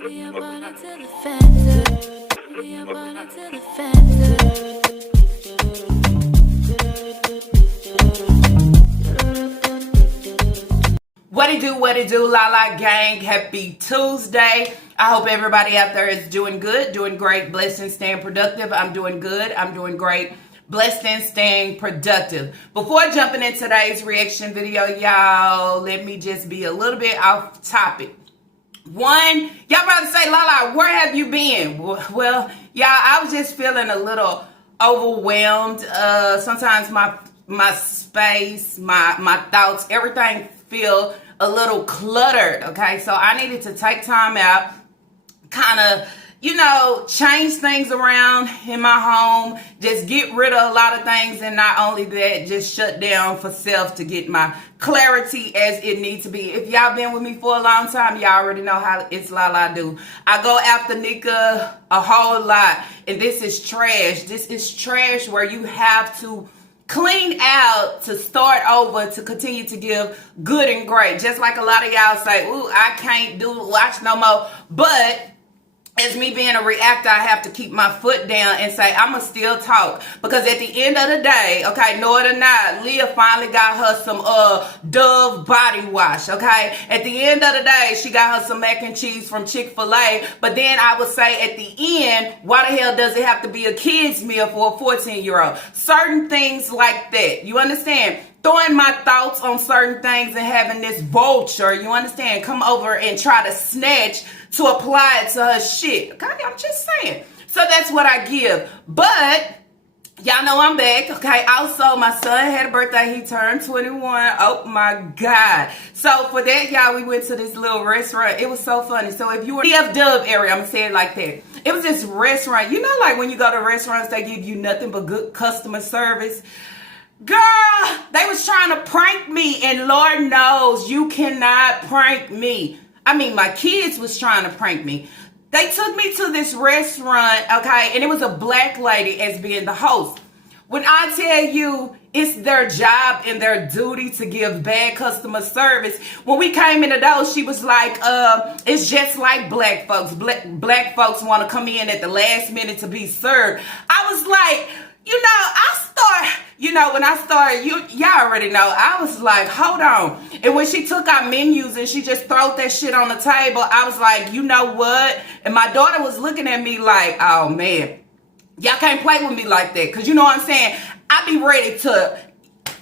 We are bonded to the factor. We are bonded to the factor. What it do, La La Gang. Happy Tuesday. I hope everybody out there is doing good, doing great, blessed and staying productive. I'm doing good. I'm doing great, blessed and staying productive. Before jumping in today's reaction video, y'all, let me just be a little bit off topic. One, y'all about to say, Lala, where have you been? Well, y'all, I was just feeling a little overwhelmed. Sometimes my space, my thoughts, everything feel a little cluttered, okay? So I needed to take time out, kind of, change things around in my home, just get rid of a lot of things, and not only that, just shut down for self to get my clarity as it needs to be. If y'all been with me for a long time, y'all already know how it's Lala do. I go after Nika a whole lot, and this is trash. This is trash where you have to clean out to start over to continue to give good and great. Just like a lot of y'all say, ooh, I can't watch no more. But as me being a reactor, I have to keep my foot down and say, I'ma still talk. Because at the end of the day, okay, know it or not, Leah finally got her some Dove body wash, okay? At the end of the day, she got her some mac and cheese from Chick-fil-A. But then I would say at the end, why the hell does it have to be a kid's meal for a 14-year-old? Certain things like that. You understand? Throwing my thoughts on certain things and having this vulture, you understand, come over and try to snatch to apply it to her shit. Okay, I'm just saying. So that's what I give. But y'all know I'm back. Okay, also my son had a birthday. He turned 21. Oh my God. So for that, y'all, we went to this little restaurant. It was so funny. So if you were in the F-Dub area, I'm gonna say it like that. It was this restaurant. You know, like when you go to restaurants, they give you nothing but good customer service. Girl, they was trying to prank me, and Lord knows you cannot prank me. I mean, my kids was trying to prank me. They took me to this restaurant, okay, and it was a black lady as being the host. When I tell you it's their job and their duty to give bad customer service, when we came in the door, she was like, it's just like black folks. Black folks want to come in at the last minute to be served. I was like, when I started, y'all already know, I was like, hold on. And when she took our menus and she just threw that shit on the table, I was like, you know what? And my daughter was looking at me like, oh man, y'all can't play with me like that. Cause you know what I'm saying? I be ready to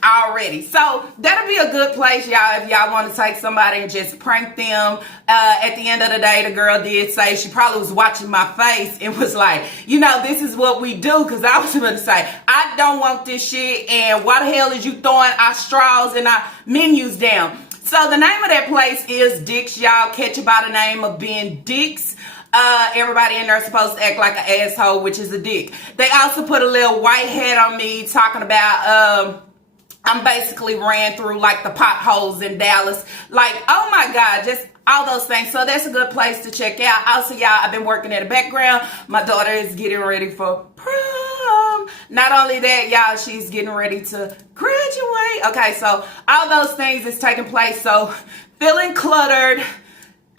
already. So that'll be a good place, y'all, if y'all want to take somebody and just prank them. At the end of the day, the girl did say she probably was watching my face and was like, this is what we do. Because I was going to say, I don't want this shit. And why the hell is you throwing our straws and our menus down? So the name of that place is Dick's. Y'all catch it by the name of being Dick's. Everybody in there is supposed to act like an asshole, which is a dick. They also put a little white hat on me talking about, I'm basically ran through like the potholes in Dallas. Like, oh my God, just all those things. So that's a good place to check out. Also, y'all, I've been working in the background. My daughter is getting ready for prom. Not only that, y'all, she's getting ready to graduate. Okay, so all those things is taking place. So feeling cluttered.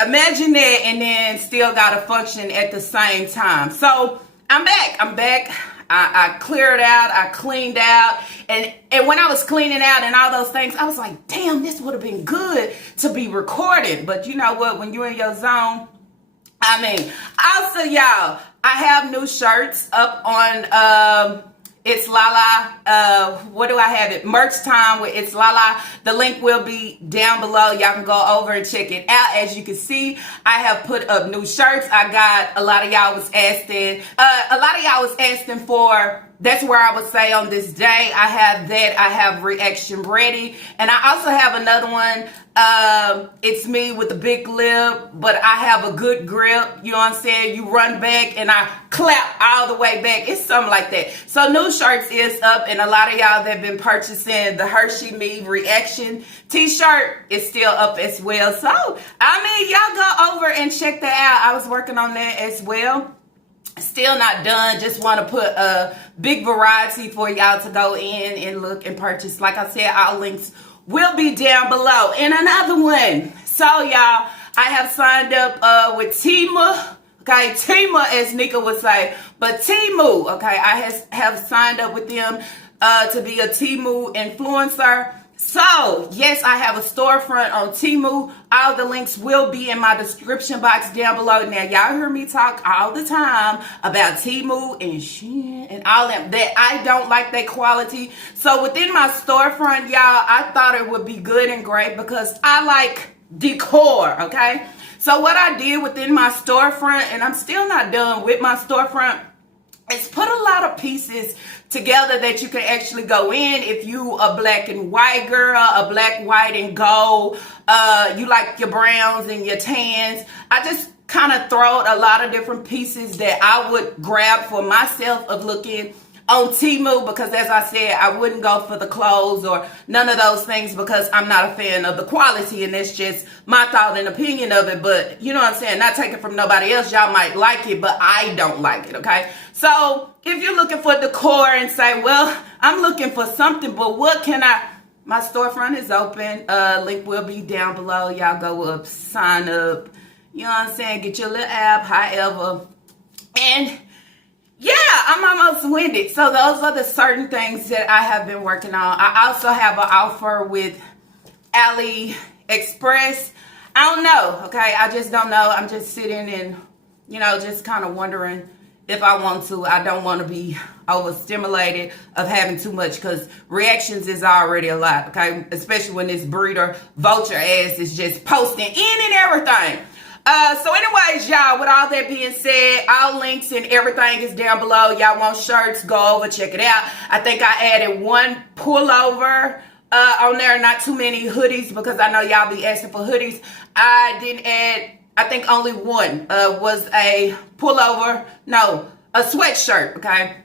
Imagine that, and then still got to function at the same time. So I'm back. I cleared out, I cleaned out, and when I was cleaning out and all those things, I was like, damn, this would have been good to be recorded. But you know what, when you're in your zone, also, y'all, I have new shirts up on, It's Lala, what do I have it? Merch time with It's Lala. The link will be down below. Y'all can go over and check it out. As you can see, I have put up new shirts. I got a lot of y'all was asking for, that's where I would say on this day, I have that. I have reaction ready. And I also have another one. It's me with the big lip, but I have a good grip. You know what I'm saying? You run back and I clap all the way back. It's something like that. So new shirts is up, and a lot of y'all that have been purchasing the Hershey Me reaction t-shirt is still up as well. So, y'all go over and check that out. I was working on that as well. Still not done. Just want to put a big variety for y'all to go in and look and purchase. Like I said, all links will be down below. And another one. So y'all, I I have signed up with Temu. Okay, Temu, as Nika would say, but Temu. Okay, I have signed up with them to be a Temu influencer. So, yes, I have a storefront on Temu. All the links will be in my description box down below. Now, y'all hear me talk all the time about Temu and shit and all that I don't like that quality. So, within my storefront, y'all, I thought it would be good and great because I like decor, okay? So, what I did within my storefront, and I'm still not done with my storefront, is put a lot of pieces together that you can actually go in. If you a black and white girl, a black, white, and gold, you like your browns and your tans, I just kind of throw a lot of different pieces that I would grab for myself of looking on Temu, because as I said, I wouldn't go for the clothes or none of those things because I'm not a fan of the quality, and that's just my thought and opinion of it. But you know what I'm saying, not taking from nobody else. Y'all might like it, but I don't like it, okay? So if you're looking for decor and say, well, I'm looking for something, but what can I, my storefront is open. Link will be down below. Y'all go up, sign up, you know what I'm saying, get your little app, however. And yeah, I'm almost winded. So those are the certain things that I have been working on. I also have an offer with AliExpress. I don't know, okay? I just don't know. I'm just sitting and, you know, just kind of wondering if I want to. I don't want to be overstimulated of having too much because reactions is already a lot, okay? Especially when this breeder vulture ass is just posting in and everything. So anyways, y'all, with all that being said, all links and everything is down below. Y'all want shirts, go over, check it out. I think I added one pullover on there, not too many hoodies because I know y'all be asking for hoodies. I didn't add, I think only one was a pullover, no, a sweatshirt, okay?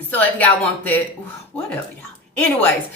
So if y'all want that, whatever, y'all. Anyways,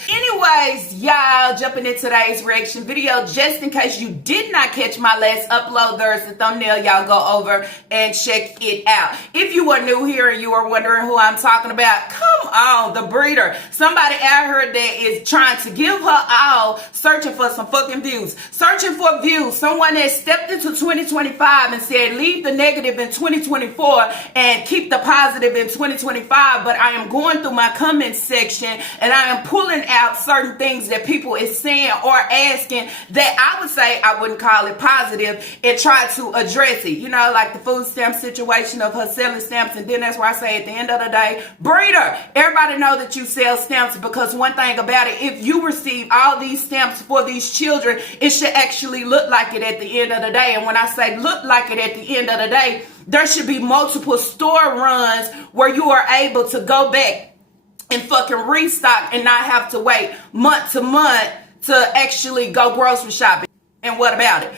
y'all, jumping into today's reaction video. Just in case you did not catch my last upload, there's a thumbnail. Y'all go over and check it out. If you are new here and you are wondering who I'm talking about, come on, the breeder. Somebody out here that is trying to give her all, searching for some fucking views. Searching for views. Someone that stepped into 2025 and said, leave the negative in 2024 and keep the positive in 2025. But I am going through my comment section and I am pulling out certain things that people is saying or asking that I would say I wouldn't call it positive and try to address it. You know, like the food stamp situation of her selling stamps. And then that's where I say at the end of the day, breeder, everybody know that you sell stamps, because one thing about it, if you receive all these stamps for these children, it should actually look like it at the end of the day. And when I say look like it at the end of the day, there should be multiple store runs where you are able to go back and fucking restock and not have to wait month to month to actually go grocery shopping. And what about it?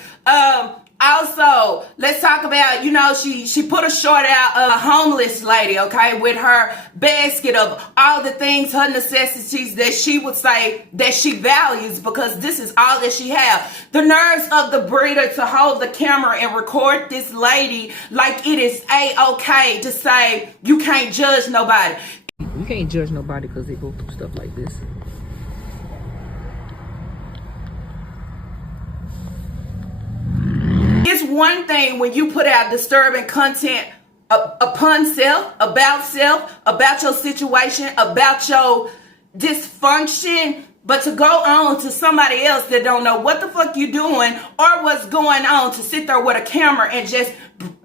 Also, let's talk about, you know, she put a short out of a homeless lady, okay, with her basket of all the things, her necessities that she would say that she values, because this is all that she has. The nerves of the breeder to hold the camera and record this lady like it is A-okay to say you can't judge nobody. You can't judge nobody because they go through stuff like this. It's one thing when you put out disturbing content upon self, about your situation, about your dysfunction, but to go on to somebody else that don't know what the fuck you doing or what's going on, to sit there with a camera and just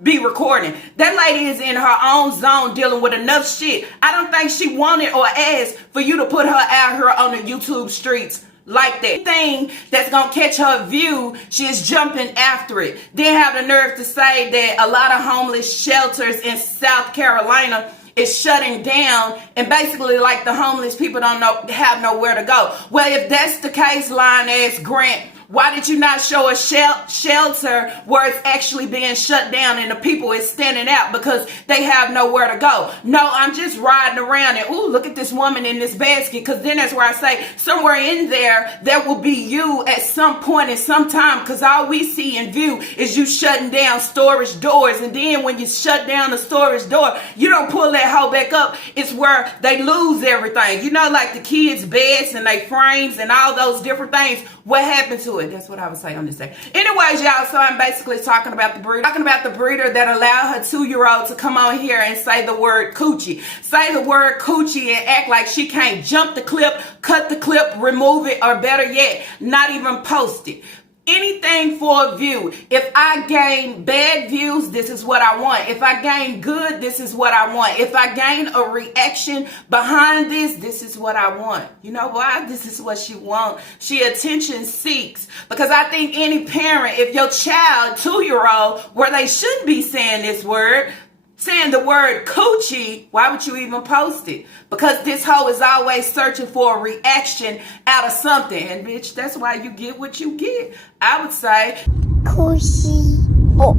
be recording. That lady is in her own zone dealing with enough shit. I don't think she wanted or asked for you to put her out here on the YouTube streets like that. Thing that's gonna catch her view, she is jumping after it. Then have the nerve to say that a lot of homeless shelters in South Carolina is shutting down, and basically like the homeless people don't have nowhere to go. Well, if that's the case, Line ass Grant, why did you not show a shelter where it's actually being shut down and the people is standing out because they have nowhere to go? No, I'm just riding around and, ooh, look at this woman in this basket, because then that's where I say somewhere in there, that will be you at some point in some time, because all we see in view is you shutting down storage doors. And then when you shut down the storage door, you don't pull that hoe back up. It's where they lose everything. You know, like the kids' beds and their frames and all those different things. What happened to to it. That's what I would say on this day. Anyways, y'all, so I'm basically talking about the breeder. Talking about the breeder that allowed her 2-year-old to come on here and say the word coochie. Say the word coochie and act like she can't jump the clip, cut the clip, remove it, or better yet, not even post it. Anything for a view. If I gain bad views, this is what I want. If I gain good, this is what I want. If I gain a reaction behind this is what I want. You know why? This is what she wants. She attention seeks. Because I think any parent, if your child, 2-year-old, where they shouldn't be saying this word, saying the word coochie, why would you even post it? Because this hoe is always searching for a reaction out of something. And bitch, that's why you get what you get. I would say coochie. Oh.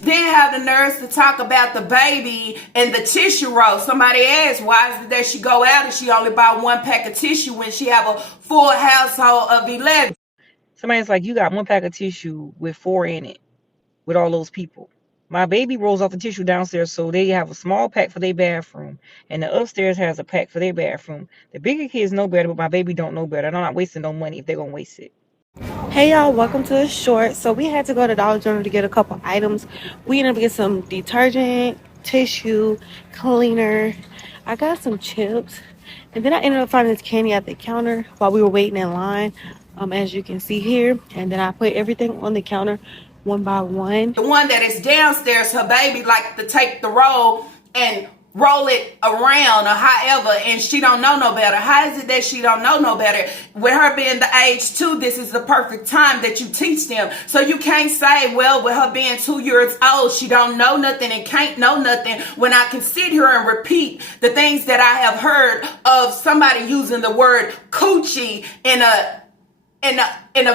Then have the nerves to talk about the baby and the tissue roll. Somebody asked, why is it that she go out and she only buy 1 pack of tissue when she have a full household of 11? Somebody's like, you got 1 pack of tissue with 4 in it, with all those people. My baby rolls off the tissue downstairs, so they have a small pack for their bathroom, and the upstairs has a pack for their bathroom. The bigger kids know better, but my baby don't know better. I'm not wasting no money if they're gonna waste it. Hey y'all, welcome to a short. So we had to go to Dollar General to get a couple items. We ended up getting some detergent, tissue, cleaner. I got some chips, and then I ended up finding this candy at the counter while we were waiting in line, as you can see here. And then I put everything on the counter one by one. The one that is downstairs, her baby like to take the roll and roll it around or however, and she don't know no better. How is it that she don't know no better? With her being the age 2, this is the perfect time that you teach them. So you can't say, well, with her being 2 years old, she don't know nothing and can't know nothing, when I can sit here and repeat the things that I have heard of somebody using the word coochie in a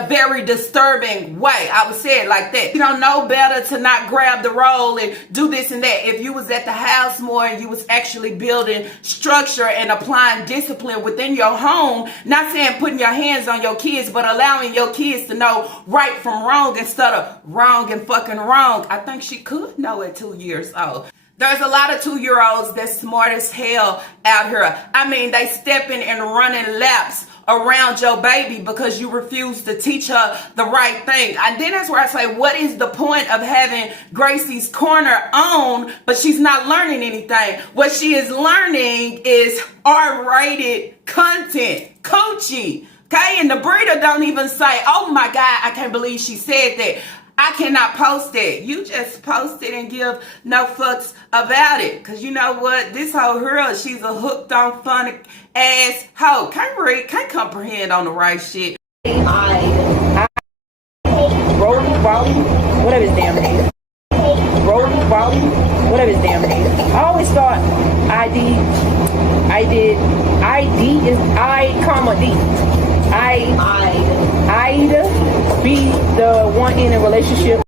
very disturbing way. I would say it like that. You don't know better to not grab the roll and do this and that. If you was at the house more and you was actually building structure and applying discipline within your home, not saying putting your hands on your kids, but allowing your kids to know right from wrong instead of wrong and fucking wrong, I think she could know at 2 years old. There's a lot of 2-year-olds that's smart as hell out here. I mean, they stepping and running laps around your baby because you refuse to teach her the right thing. And then that's where I say, what is the point of having Gracie's Corner on, but she's not learning anything? What she is learning is R-rated content, coochie. Okay, and the breeder don't even say, oh my God, I can't believe she said that. I cannot post it. You just post it and give no fucks about it. Because you know what? This whole girl, she's a hooked on funny ass hoe. Can't read, can't comprehend on the right shit. I Rolly, whatever his damn name. Rolly, whatever his damn name. I always thought ID is I, comma D. I'd be the one in a relationship.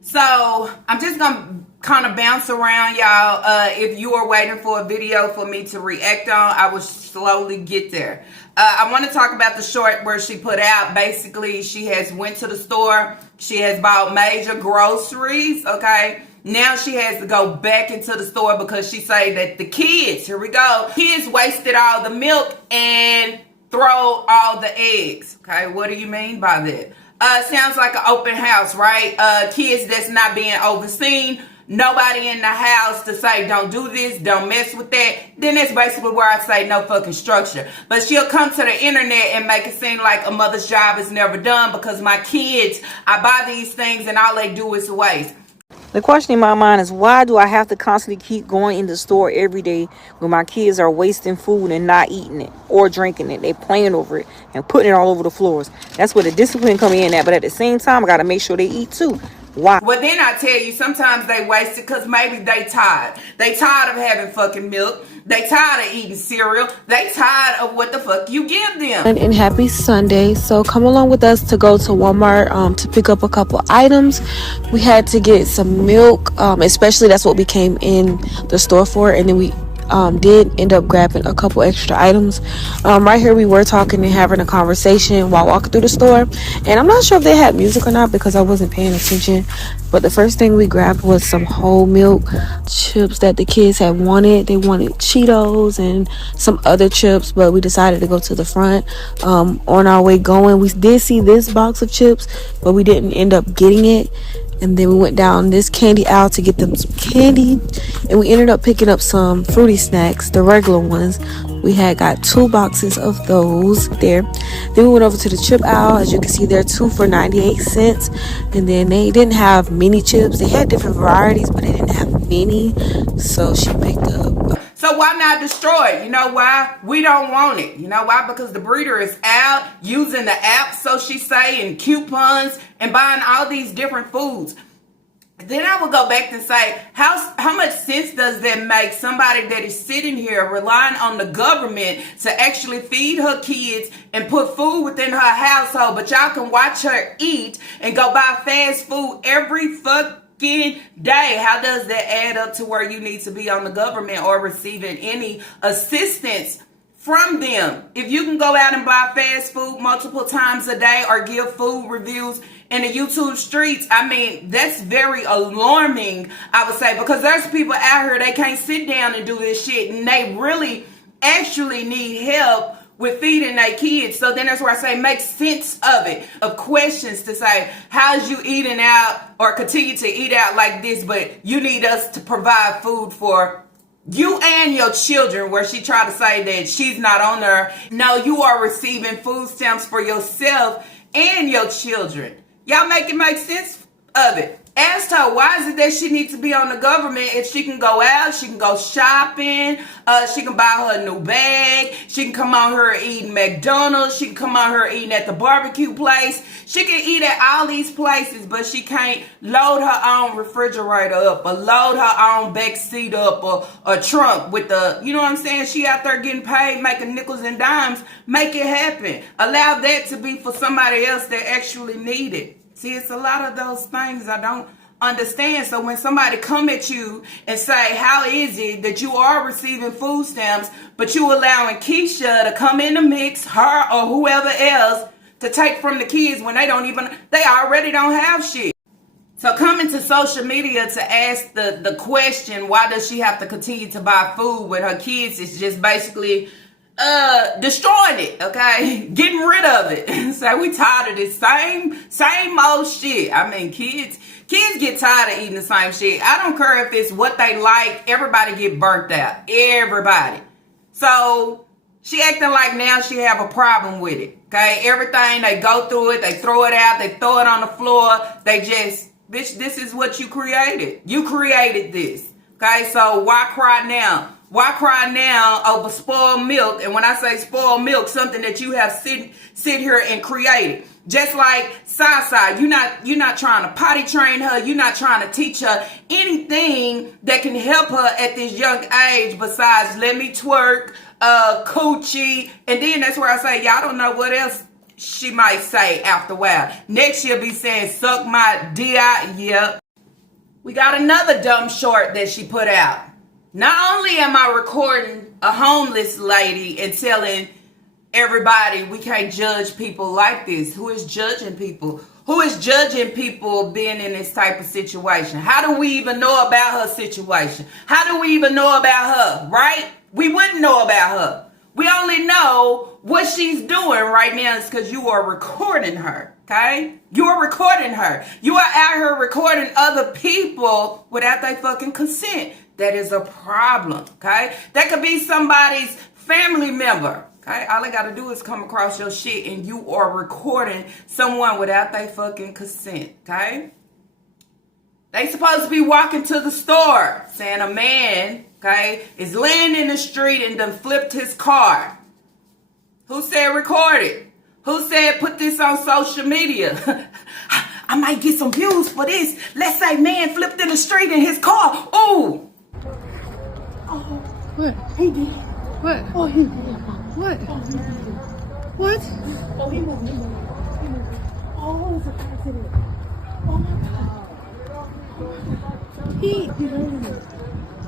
So I'm just gonna kind of bounce around, y'all. If you are waiting for a video for me to react on, I will slowly get there. I want to talk about the short where she put out, basically she has went to the store, she has bought major groceries, okay? Now she has to go back into the store because she say that the kids, here we go, kids wasted all the milk and throw all the eggs. Okay, what do you mean by that? Sounds like an open house, right? Kids that's not being overseen, nobody in the house to say don't do this, don't mess with that. Then that's basically where I say no fucking structure. But she'll come to the internet and make it seem like a mother's job is never done because my kids, I buy these things and all they do is waste. The question in my mind is, why do I have to constantly keep going in the store every day when my kids are wasting food and not eating it or drinking it? They playing over it and putting it all over the floors. That's where the discipline come in at. But at the same time, I got to make sure they eat too. Why? Well, then I tell you, sometimes they waste it because maybe they tired. They tired of having fucking milk. They tired of eating cereal. They tired of what the fuck you give them. And happy Sunday. So come along with us to go to Walmart to pick up a couple items. We had to get some milk, especially that's what we came in the store for. And then we did end up grabbing a couple extra items. Right here we were talking and having a conversation while walking through the store, and I'm not sure if they had music or not because I wasn't paying attention. But the first thing we grabbed was some whole milk chips that the kids had wanted. They wanted Cheetos and some other chips, but we decided to go to the front. On our way going, we did see this box of chips, but we didn't end up getting it. And then we went down this candy aisle to get them some candy, and we ended up picking up some fruity snacks, the regular ones. We had got 2 boxes of those there. Then we went over to the chip aisle. As you can see, there 2 for 98 cents. And then they didn't have mini chips. They had different varieties, but they didn't have many. So she picked up. So why not destroy it? You know why? We don't want it. You know why? Because the breeder is out using the app, so she say, and coupons and buying all these different foods. Then I would go back and say, how much sense does that make? Somebody that is sitting here relying on the government to actually feed her kids and put food within her household, but y'all can watch her eat and go buy fast food every fucking day. How does that add up to where you need to be on the government or receiving any assistance from them? If you can go out and buy fast food multiple times a day or give food reviews in the YouTube streets, I mean, that's very alarming, I would say, because there's people out here, they can't sit down and do this shit, and they really actually need help with feeding their kids. So then that's where I say make sense of it, of questions to say, how's you eating out or continue to eat out like this, but you need us to provide food for you and your children, where she tried to say that she's not on there. No, you are receiving food stamps for yourself and your children. Y'all make it make sense of it. Asked her, why is it that she needs to be on the government if she can go out, she can go shopping, she can buy her a new bag, she can come out here eating McDonald's, she can come out here eating at the barbecue place, she can eat at all these places, but she can't load her own refrigerator up or load her own back seat up or a trunk with the, you know what I'm saying? She out there getting paid, making nickels and dimes. Make it happen. Allow that to be for somebody else that actually need it. See, it's a lot of those things I don't understand. So when somebody come at you and say, how is it that you are receiving food stamps, but you allowing Keisha to come in the mix, her or whoever else, to take from the kids when they already don't have shit. So coming to social media to ask the question, why does she have to continue to buy food with her kids, is just basically destroying it, okay? Getting rid of it. So we tired of this same old shit. I mean, kids get tired of eating the same shit. I don't care if it's what they like. Everybody get burnt out. Everybody. So she acting like now she have a problem with it, okay? Everything, they go through it, they throw it out, they throw it on the floor. They just, bitch, this is what you created. You created this, okay? So why cry now? Why cry now over spoiled milk? And when I say spoiled milk, something that you have sit here and created. Just like Sasa, you're not trying to potty train her. You're not trying to teach her anything that can help her at this young age besides let me twerk, coochie. And then that's where I say, y'all don't know what else she might say after a while. Next she'll be saying, suck my D.I. Yep. We got another dumb short that she put out. Not only am I recording a homeless lady and telling everybody we can't judge people like this. Who is judging people? Who is judging people being in this type of situation? How do we even know about her situation? How do we even know about her, right? We wouldn't know about her. We only know what she's doing right now is because you are recording her, okay? You are recording her. You are out here recording other people without their fucking consent. That is a problem, okay? That could be somebody's family member, okay? All they got to do is come across your shit and you are recording someone without their fucking consent, okay? They supposed to be walking to the store saying a man, okay, is laying in the street and done flipped his car. Who said record it? Who said put this on social media? I might get some views for this. Let's say man flipped in the street in his car. Ooh. What? He did. What? Oh, he did. What? What? Oh, he moved. Oh, it's a car accident. Oh, my God. He.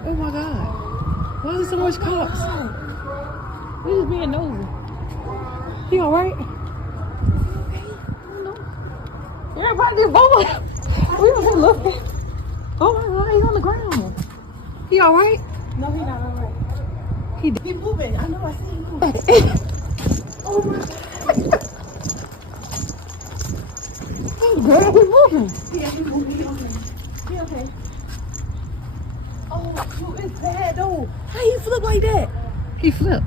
Oh, my God. Why is there so much cops? We just being nosy. He alright? Everybody just going. We was just looking. Oh my God, he's on the ground. He alright? No, he not alright. He moving. I know. I see him moving. Oh my God. Oh girl, he's moving. Yeah, he moving. He okay. He okay. Oh, shoot, it's bad though. How he flip like that? He flipped.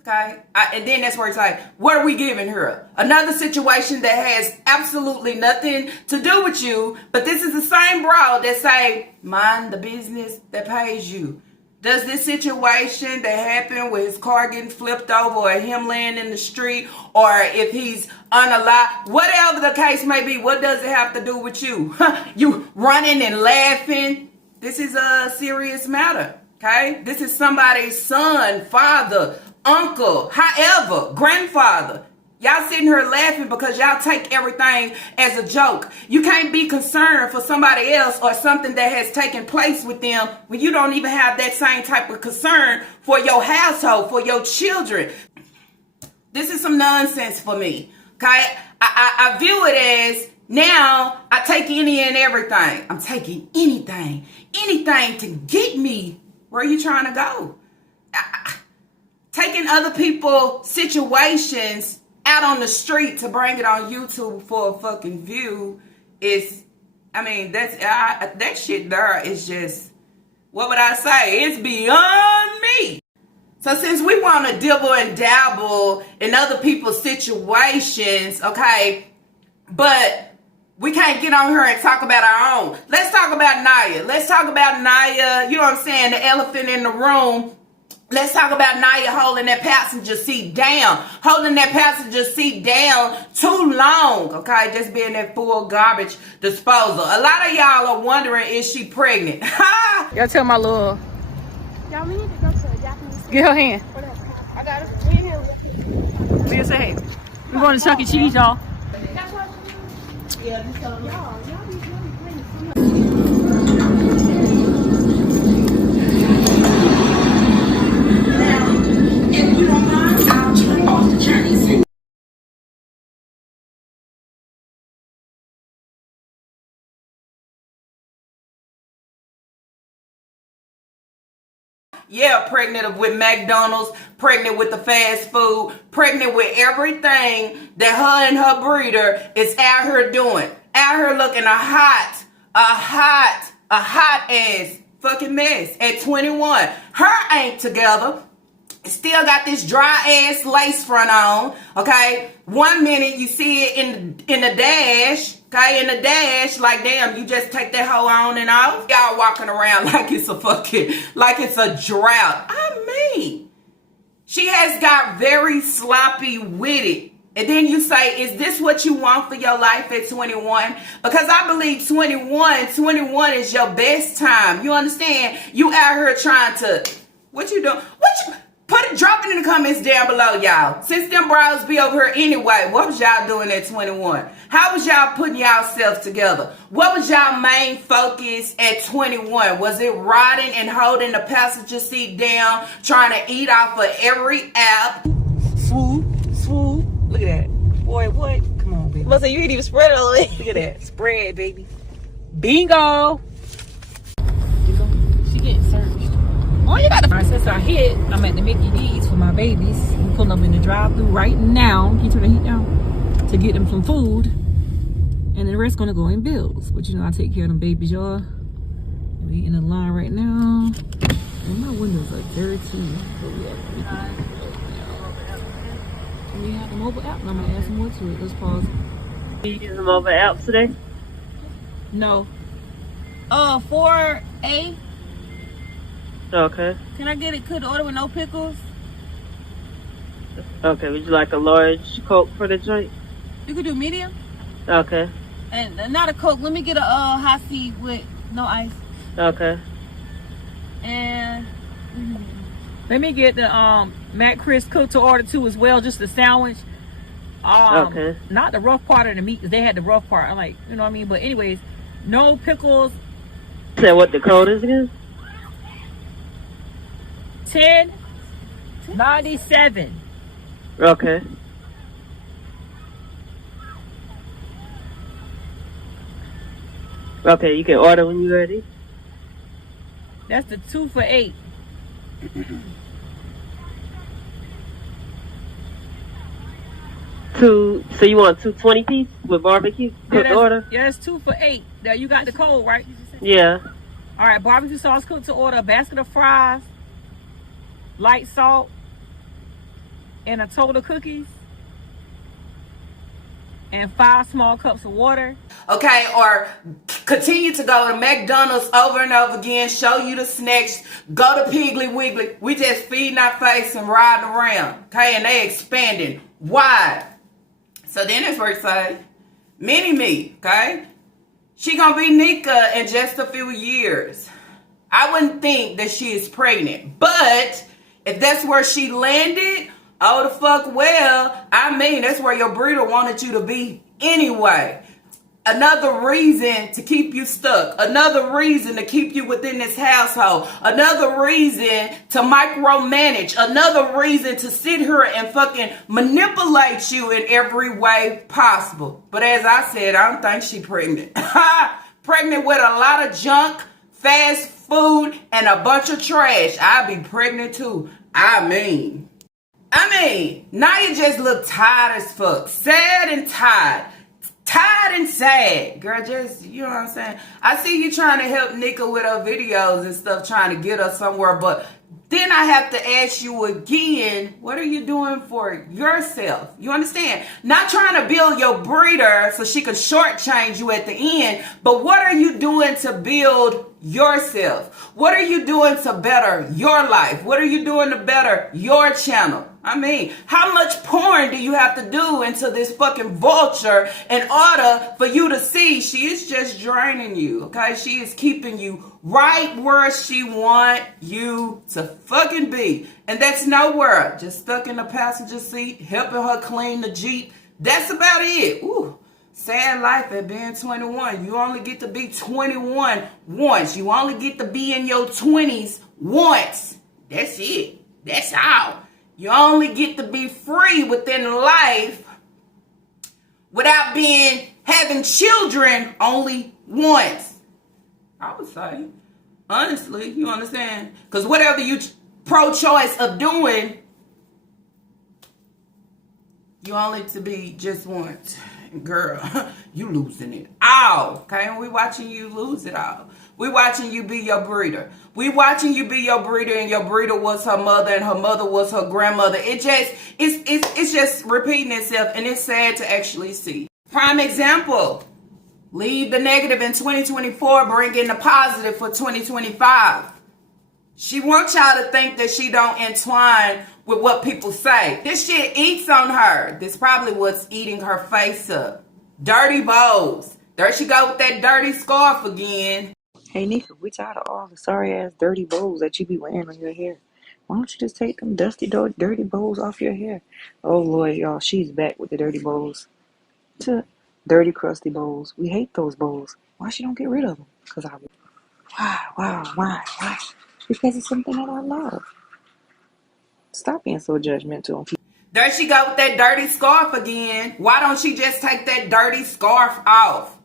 Okay, and then that's where it's like, what are we giving her? Another situation that has absolutely nothing to do with you, but this is the same broad that say, mind the business that pays you. Does this situation that happened with his car getting flipped over or him laying in the street or if he's unalive, whatever the case may be, what does it have to do with you? You running and laughing. This is a serious matter, okay? This is somebody's son, father, uncle, however, grandfather. Y'all sitting here laughing because y'all take everything as a joke. You can't be concerned for somebody else or something that has taken place with them when you don't even have that same type of concern for your household, for your children. This is some nonsense for me, okay? I view it as now I take any and everything. I'm taking anything to get me where you trying to go. Taking other people's situations out on the street to bring it on YouTube for a fucking view is, I mean, that shit there is just, what would I say? It's beyond me. So since we want to dibble and dabble in other people's situations, okay, but we can't get on here and talk about our own. Let's talk about Naya. Let's talk about Naya, you know what I'm saying, the elephant in the room. Let's talk about Naya holding that passenger seat down. Holding that passenger seat down too long. Okay, just being that full garbage disposal. A lot of y'all are wondering, is she pregnant? Y'all tell my little. Y'all, we need to go to a Japanese. Get her hand. I got it. We in here. Leah, say hey. We're going to Chuck E. Cheese, y'all. Yeah, just tell them. Y'all be really playing. If you don't mind, I'll turn off the Chinese food. Yeah, pregnant with McDonald's, pregnant with the fast food, pregnant with everything that her and her breeder is out here doing. Out here looking a hot ass fucking mess at 21. Her ain't together. Still got this dry ass lace front on, okay? 1 minute you see it in the dash, okay? In the dash, like damn, you just take that hoe on and off. Y'all walking around like it's a drought. I mean, she has got very sloppy with it. And then you say, is this what you want for your life at 21? Because I believe 21 is your best time. You understand? You out here trying to, what you doing? Drop it in the comments down below, y'all. Since them bros be over here anyway, what was y'all doing at 21? How was y'all putting y'allself together? What was y'all main focus at 21? Was it riding and holding the passenger seat down, trying to eat off of every app? Swoop. Look at that. Boy, what? Come on, baby. Must say you ain't even spread it all the way. Look at that. Spread, baby. Bingo. She getting searched. Oh, you got to. Since I hit, I'm at the Mickey D's for my babies. I'm pulling up in the drive-thru right now. Can you turn the heat down? To get them some food. And then the rest gonna go in bills. But you know, I take care of them babies, y'all. We in the line right now. And my windows are dirty. So we at Mickey D's right now. And we have the mobile app, and I'm gonna add some more to it. Let's pause. You use the mobile apps today? No. 4A. Okay. Can I get it? Could order with no pickles? Okay, would you like a large Coke for the joint? You could do medium. Okay. And not a Coke. Let me get a hot seat with no ice. Okay. And let me get the Mac Crisp cooked to order too as well. Just the sandwich. Okay. Not the rough part of the meat, because they had the rough part. I'm like, you know what I mean? But anyways, no pickles. Say what the code is again? $10.97. Okay. Okay, you can order when you're ready. That's the 2 for $8. So you want 2 20-piece with barbecue cooked order? Yeah, that's 2 for $8. Now you got the code, right? Yeah. All right, barbecue sauce cooked to order, a basket of fries, light salt, and a total of cookies, and 5 small cups of water. Okay, or continue to go to McDonald's over and over again, show you the snacks, go to Piggly Wiggly. We just feeding our face and riding around, okay, and they expanding wide. So then it's where it say, mini-me, okay? She gonna be Nika in just a few years. I wouldn't think that she is pregnant, but if that's where she landed, oh the fuck well, I mean, that's where your breeder wanted you to be anyway. Another reason to keep you stuck. Another reason to keep you within this household. Another reason to micromanage. Another reason to sit here and fucking manipulate you in every way possible. But as I said, I don't think she pregnant. Pregnant with a lot of junk, fast food, and a bunch of trash. I'd be pregnant too. I mean, now you just look tired as fuck. Sad and tired. Tired and sad. Girl, just, you know what I'm saying? I see you trying to help Nika with her videos and stuff, trying to get her somewhere, but then I have to ask you again, what are you doing for yourself? You understand? Not trying to build your breeder so she can shortchange you at the end, but what are you doing to build yourself? What are you doing to better your life? What are you doing to better your channel? I mean, how much porn do you have to do into this fucking vulture in order for you to see she is just draining you, okay? She is keeping you right where she want you to fucking be. And that's nowhere. Just stuck in the passenger seat, helping her clean the Jeep. That's about it. Ooh, sad life at being 21. You only get to be 21 once. You only get to be in your 20s once. That's it. That's all. You only get to be free within life without having children only once. I would say, honestly, you understand? Because whatever you pro-choice of doing, you only to be just once. Girl, you losing it all, okay? And we watching you lose it all. We watching you be your breeder. We watching you be your breeder, and your breeder was her mother, and her mother was her grandmother. It's just repeating itself, and it's sad to actually see. Prime example. Leave the negative in 2024, bring in the positive for 2025. She wants y'all to think that she don't entwine with what people say. This shit eats on her. This probably what's eating her face up. Dirty bows. There she go with that dirty scarf again. Hey, Nika, we tired of all the sorry-ass dirty bows that you be wearing on your hair. Why don't you just take them dusty, dirty bows off your hair? Oh, Lord, y'all, she's back with the dirty bows. Dirty, crusty bows. We hate those bows. Why she don't get rid of them? Why? Because it's something that I love. Stop being so judgmental. There she go with that dirty scarf again. Why don't she just take that dirty scarf off?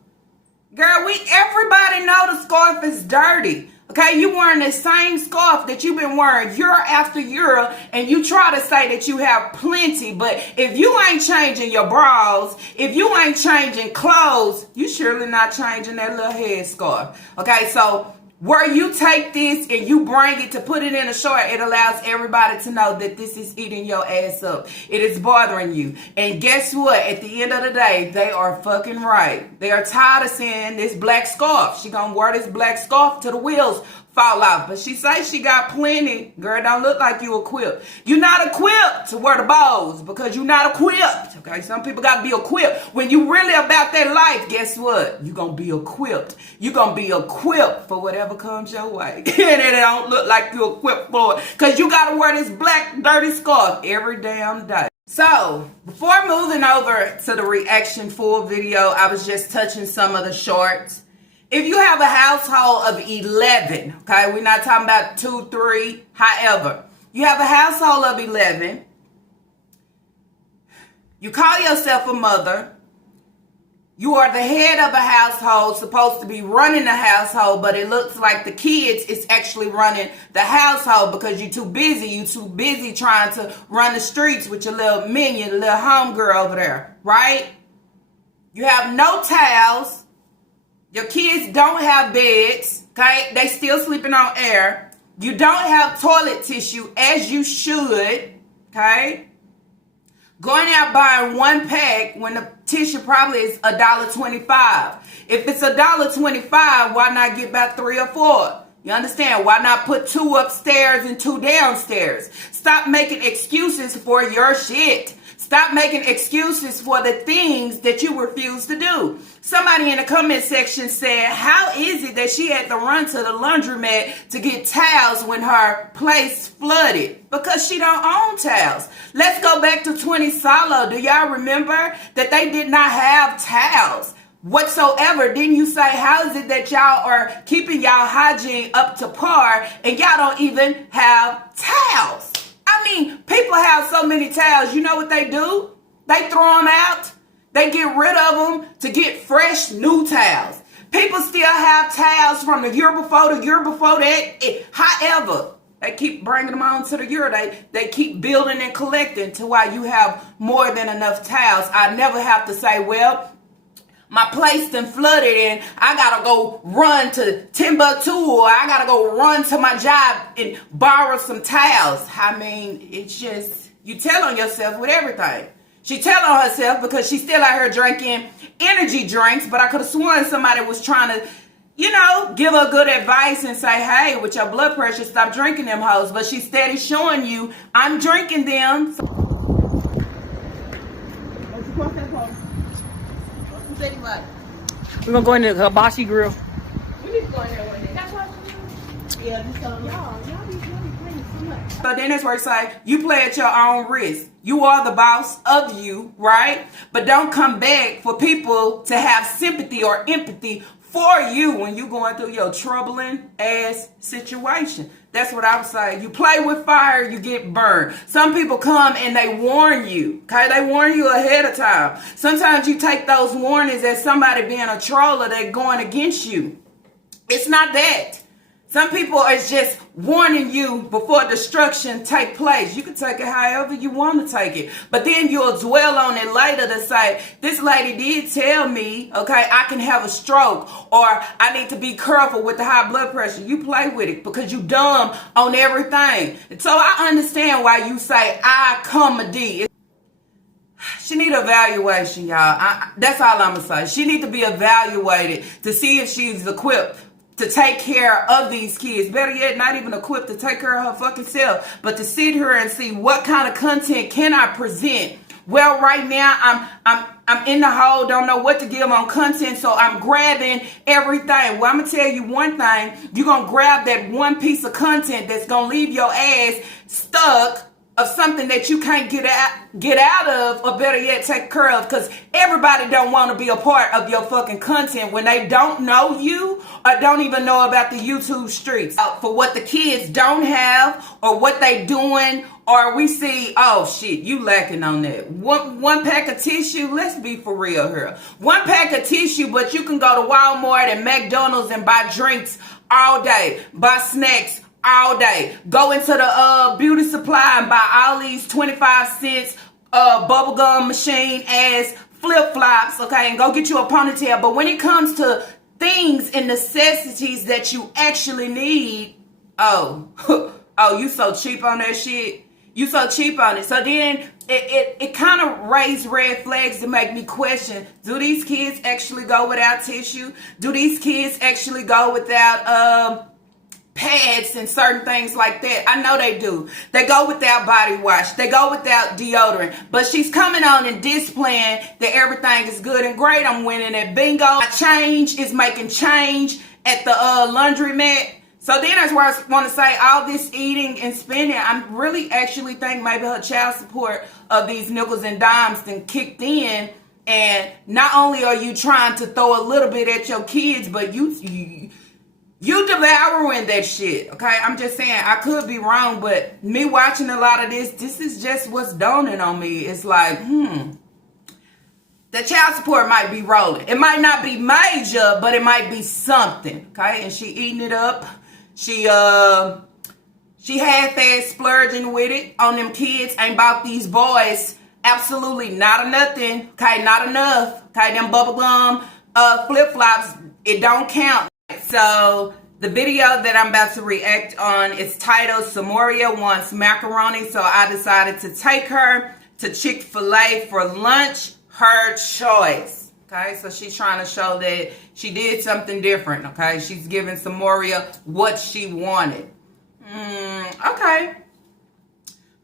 Girl, everybody know the scarf is dirty. Okay, you wearing the same scarf that you've been wearing year after year, and you try to say that you have plenty, but if you ain't changing your bras, if you ain't changing clothes, you surely not changing that little head scarf. Okay, so where you take this and you bring it to put it in a short, it allows everybody to know that this is eating your ass up. It is bothering you. And guess what? At the end of the day, they are fucking right. They are tired of seeing this black scarf. She gonna wear this black scarf till the wheels fall off. But she say she got plenty. Girl, don't look like you equipped. You're not equipped to wear the bows because you're not equipped. Okay, some people got to be equipped. When you really about that life, guess what? You're going to be equipped. You're going to be equipped for whatever comes your way. And it don't look like you're equipped for it because you got to wear this black dirty scarf every damn day. So, before moving over to the reaction full video, I was just touching some of the shorts. If you have a household of 11, okay, we're not talking about 2, 3, however, You have a household of 11. You call yourself a mother. You are the head of a household, supposed to be running the household, but it looks like the kids is actually running the household because you're too busy. You're too busy trying to run the streets with your little minion, little homegirl over there, right? You have no towels. Your kids don't have beds, okay? They still sleeping on air. You don't have toilet tissue as you should, okay? Going out buying one pack when the tissue probably is $1.25. If it's $1.25, why not get about 3 or 4? You understand? Why not put 2 upstairs and 2 downstairs? Stop making excuses for your shit. Stop making excuses for the things that you refuse to do. Somebody in the comment section said, how is it that she had to run to the laundromat to get towels when her place flooded? Because she don't own towels. Let's go back to 20 Solo. Do y'all remember that they did not have towels whatsoever? Didn't you say, how is it that y'all are keeping y'all hygiene up to par and y'all don't even have towels? I mean, people have so many towels. You know what they do? They throw them out. They get rid of them to get fresh new towels. People still have towels from the year before that. However, they keep bringing them on to the year. They keep building and collecting to why you have more than enough towels. I never have to say, well, my place done flooded and I gotta go run to Timbuktu or I gotta go run to my job and borrow some towels. I mean, it's just, you tell on yourself with everything. She tell on herself because she's still out here drinking energy drinks, but I could have sworn somebody was trying to, you know, give her good advice and say, hey, with your blood pressure, stop drinking them hoes. But she's steady showing you, I'm drinking them. We're gonna go in the hibachi grill. We need to go in there one day. That's what we do. Yeah, this y'all be really playing too much. So then that's where it's like, you play at your own risk. You are the boss of you, right? But don't come back for people to have sympathy or empathy for you when you're going through your troubling ass situation. That's what I would say. You play with fire, you get burned. Some people come and they warn you. Okay, they warn you ahead of time. Sometimes you take those warnings as somebody being a troll or they're going against you. It's not that. Some people are just warning you before destruction take place. You can take it however you want to take it. But then you'll dwell on it later to say, this lady did tell me, okay, I can have a stroke or I need to be careful with the high blood pressure. You play with it because you dumb on everything. So I understand why you say, I come a D. She need evaluation, y'all. That's all I'm going to say. She need to be evaluated to see if she's equipped to take care of these kids. Better yet, not even equipped to take care of her fucking self, but to sit here and see what kind of content can I present. Well, right now, I'm in the hole, don't know what to give on content, so I'm grabbing everything. Well, I'm going to tell you one thing. You're going to grab that one piece of content that's going to leave your ass stuck of something that you can't get out of, or better yet, take care of, because everybody don't want to be a part of your fucking content when they don't know you or don't even know about the YouTube streets. For what the kids don't have or what they doing, or we see, oh shit, you lacking on that. One pack of tissue, let's be for real here. One pack of tissue, but you can go to Walmart and McDonald's and buy drinks all day, buy snacks all day. Go into the beauty supply and buy all these 25 cents bubblegum machine ass flip-flops, okay, and go get you a ponytail. But when it comes to things and necessities that you actually need, oh, you so cheap on that shit. You so cheap on it. So then it kind of raised red flags to make me question, do these kids actually go without tissue? Do these kids actually go without pads and certain things like that? I know they do. They go without body wash. They go without deodorant. But she's coming on and displaying that everything is good and great. I'm winning at bingo. My change is making change at the laundromat. So then that's where I want to say all this eating and spending, I really actually think maybe her child support of these nickels and dimes then kicked in. And not only are you trying to throw a little bit at your kids, but you doing devouring that shit. Okay, I'm just saying, I could be wrong, but me watching a lot of this is just what's dawning on me. It's like, the child support might be rolling. It might not be major, but it might be something. Okay, and she eating it up. She half-ass splurging with it on them kids. Ain't about these boys. Absolutely not a nothing. Okay, not enough. Okay, them bubblegum flip-flops, it don't count. So the video that I'm about to react on is titled Samoria Wants Macaroni. So I decided to take her to Chick-fil-A for lunch. Her choice. Okay, so she's trying to show that she did something different. Okay, she's giving Samoria what she wanted. Okay.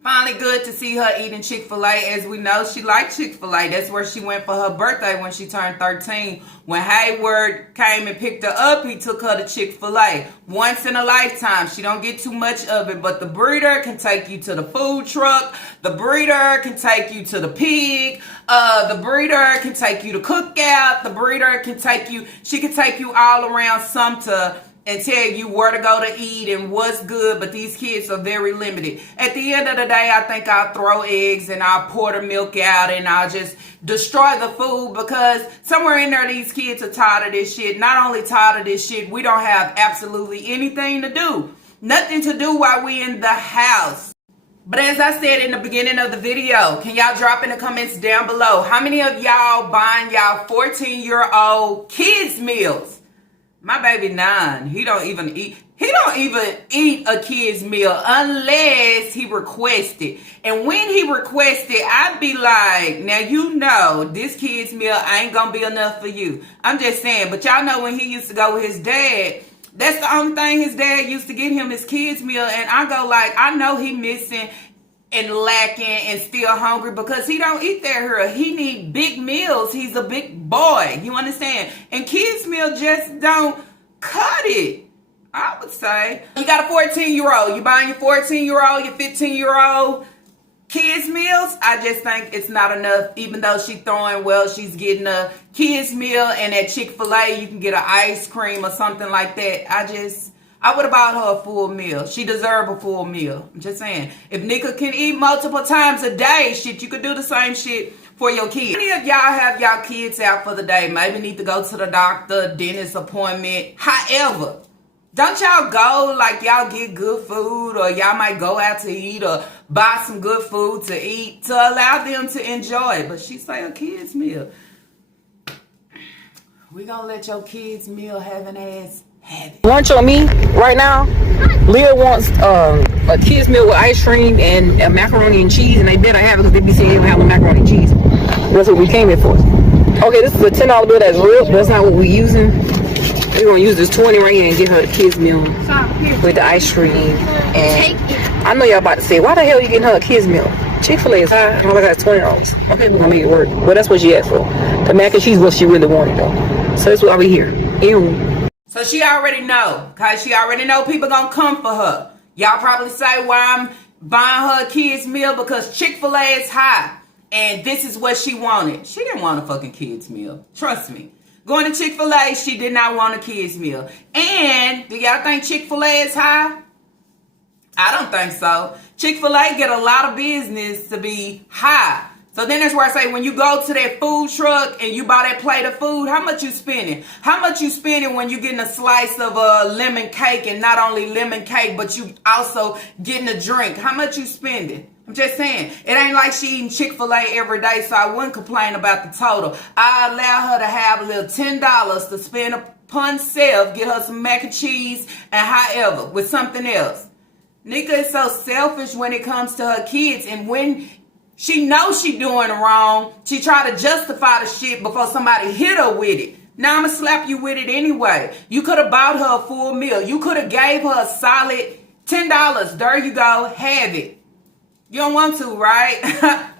Finally good to see her eating Chick-fil-A. As we know, she liked Chick-fil-A. That's where she went for her birthday when she turned 13. When Hayward came and picked her up, he took her to Chick-fil-A. Once in a lifetime. She don't get too much of it, but the breeder can take you to the food truck. The breeder can take you to the pig. The breeder can take you to cookout. The breeder can take you, she can take you all around Sumter and tell you where to go to eat and what's good, but these kids are very limited. At the end of the day, I think I'll throw eggs and I'll pour the milk out and I'll just destroy the food, because somewhere in there, these kids are tired of this shit. Not only tired of this shit, we don't have absolutely anything to do. Nothing to do while we in the house. But as I said in the beginning of the video, can y'all drop in the comments down below, how many of y'all buying y'all 14-year-old kids meals? My baby 9, he don't even eat a kid's meal unless he requested. And when he requested, I'd be like, now you know this kid's meal ain't gonna be enough for you. I'm just saying, but y'all know when he used to go with his dad, that's the only thing his dad used to get him, his kid's meal. And I go like, I know he missing and lacking and still hungry because he don't eat that here. He need big meals. He's a big boy. You understand? And kids meal just don't cut it, I would say. You got a 14-year-old. You buying your 14-year-old, your 15-year-old kids meals? I just think it's not enough. Even though she's throwing, well, she's getting a kids meal, and at Chick-fil-A you can get an ice cream or something like that. I would have bought her a full meal. She deserve a full meal. I'm just saying. If Nika can eat multiple times a day, shit, you could do the same shit for your kids. Many of y'all have y'all kids out for the day. Maybe need to go to the doctor, dentist appointment. However, don't y'all go like y'all get good food, or y'all might go out to eat or buy some good food to eat to allow them to enjoy. But she say a kid's meal. We gonna let your kids meal have an ass. Lunch on me right now. Leah wants a kid's meal with ice cream and macaroni and cheese, and they better have it because they be saying they don't have no macaroni and cheese. That's what we came here for. Okay, this is a $10 bill that's real, but that's not what we're using. We're gonna use this 20 right here and get her the kid's meal with the ice cream. And I know y'all about to say, why the hell are you getting her a kid's meal? Chick-fil-A is high. All I got is $20. Okay, we're gonna make it work. Well, that's what she asked for. The mac and cheese was what she really wanted though. So that's why we here. Ew. So she already know, okay? She already know people gonna come for her. Y'all probably say why I'm buying her a kid's meal, because Chick-fil-A is high. And this is what she wanted. She didn't want a fucking kid's meal. Trust me. Going to Chick-fil-A, she did not want a kid's meal. And do y'all think Chick-fil-A is high? I don't think so. Chick-fil-A get a lot of business to be high. So then that's where I say, when you go to that food truck and you buy that plate of food, how much you spending? How much you spending when you getting a slice of a lemon cake, and not only lemon cake, but you also getting a drink? How much you spending? I'm just saying, it ain't like she eating Chick-fil-A every day, so I wouldn't complain about the total. I allow her to have a little $10 to spend upon self, get her some mac and cheese, and however, with something else. Nika is so selfish when it comes to her kids, and when she knows she doing wrong, she try to justify the shit before somebody hit her with it. Now I'm gonna slap you with it anyway. You could have bought her a full meal. You could have gave her a solid $10. There you go, have it. You don't want to, right?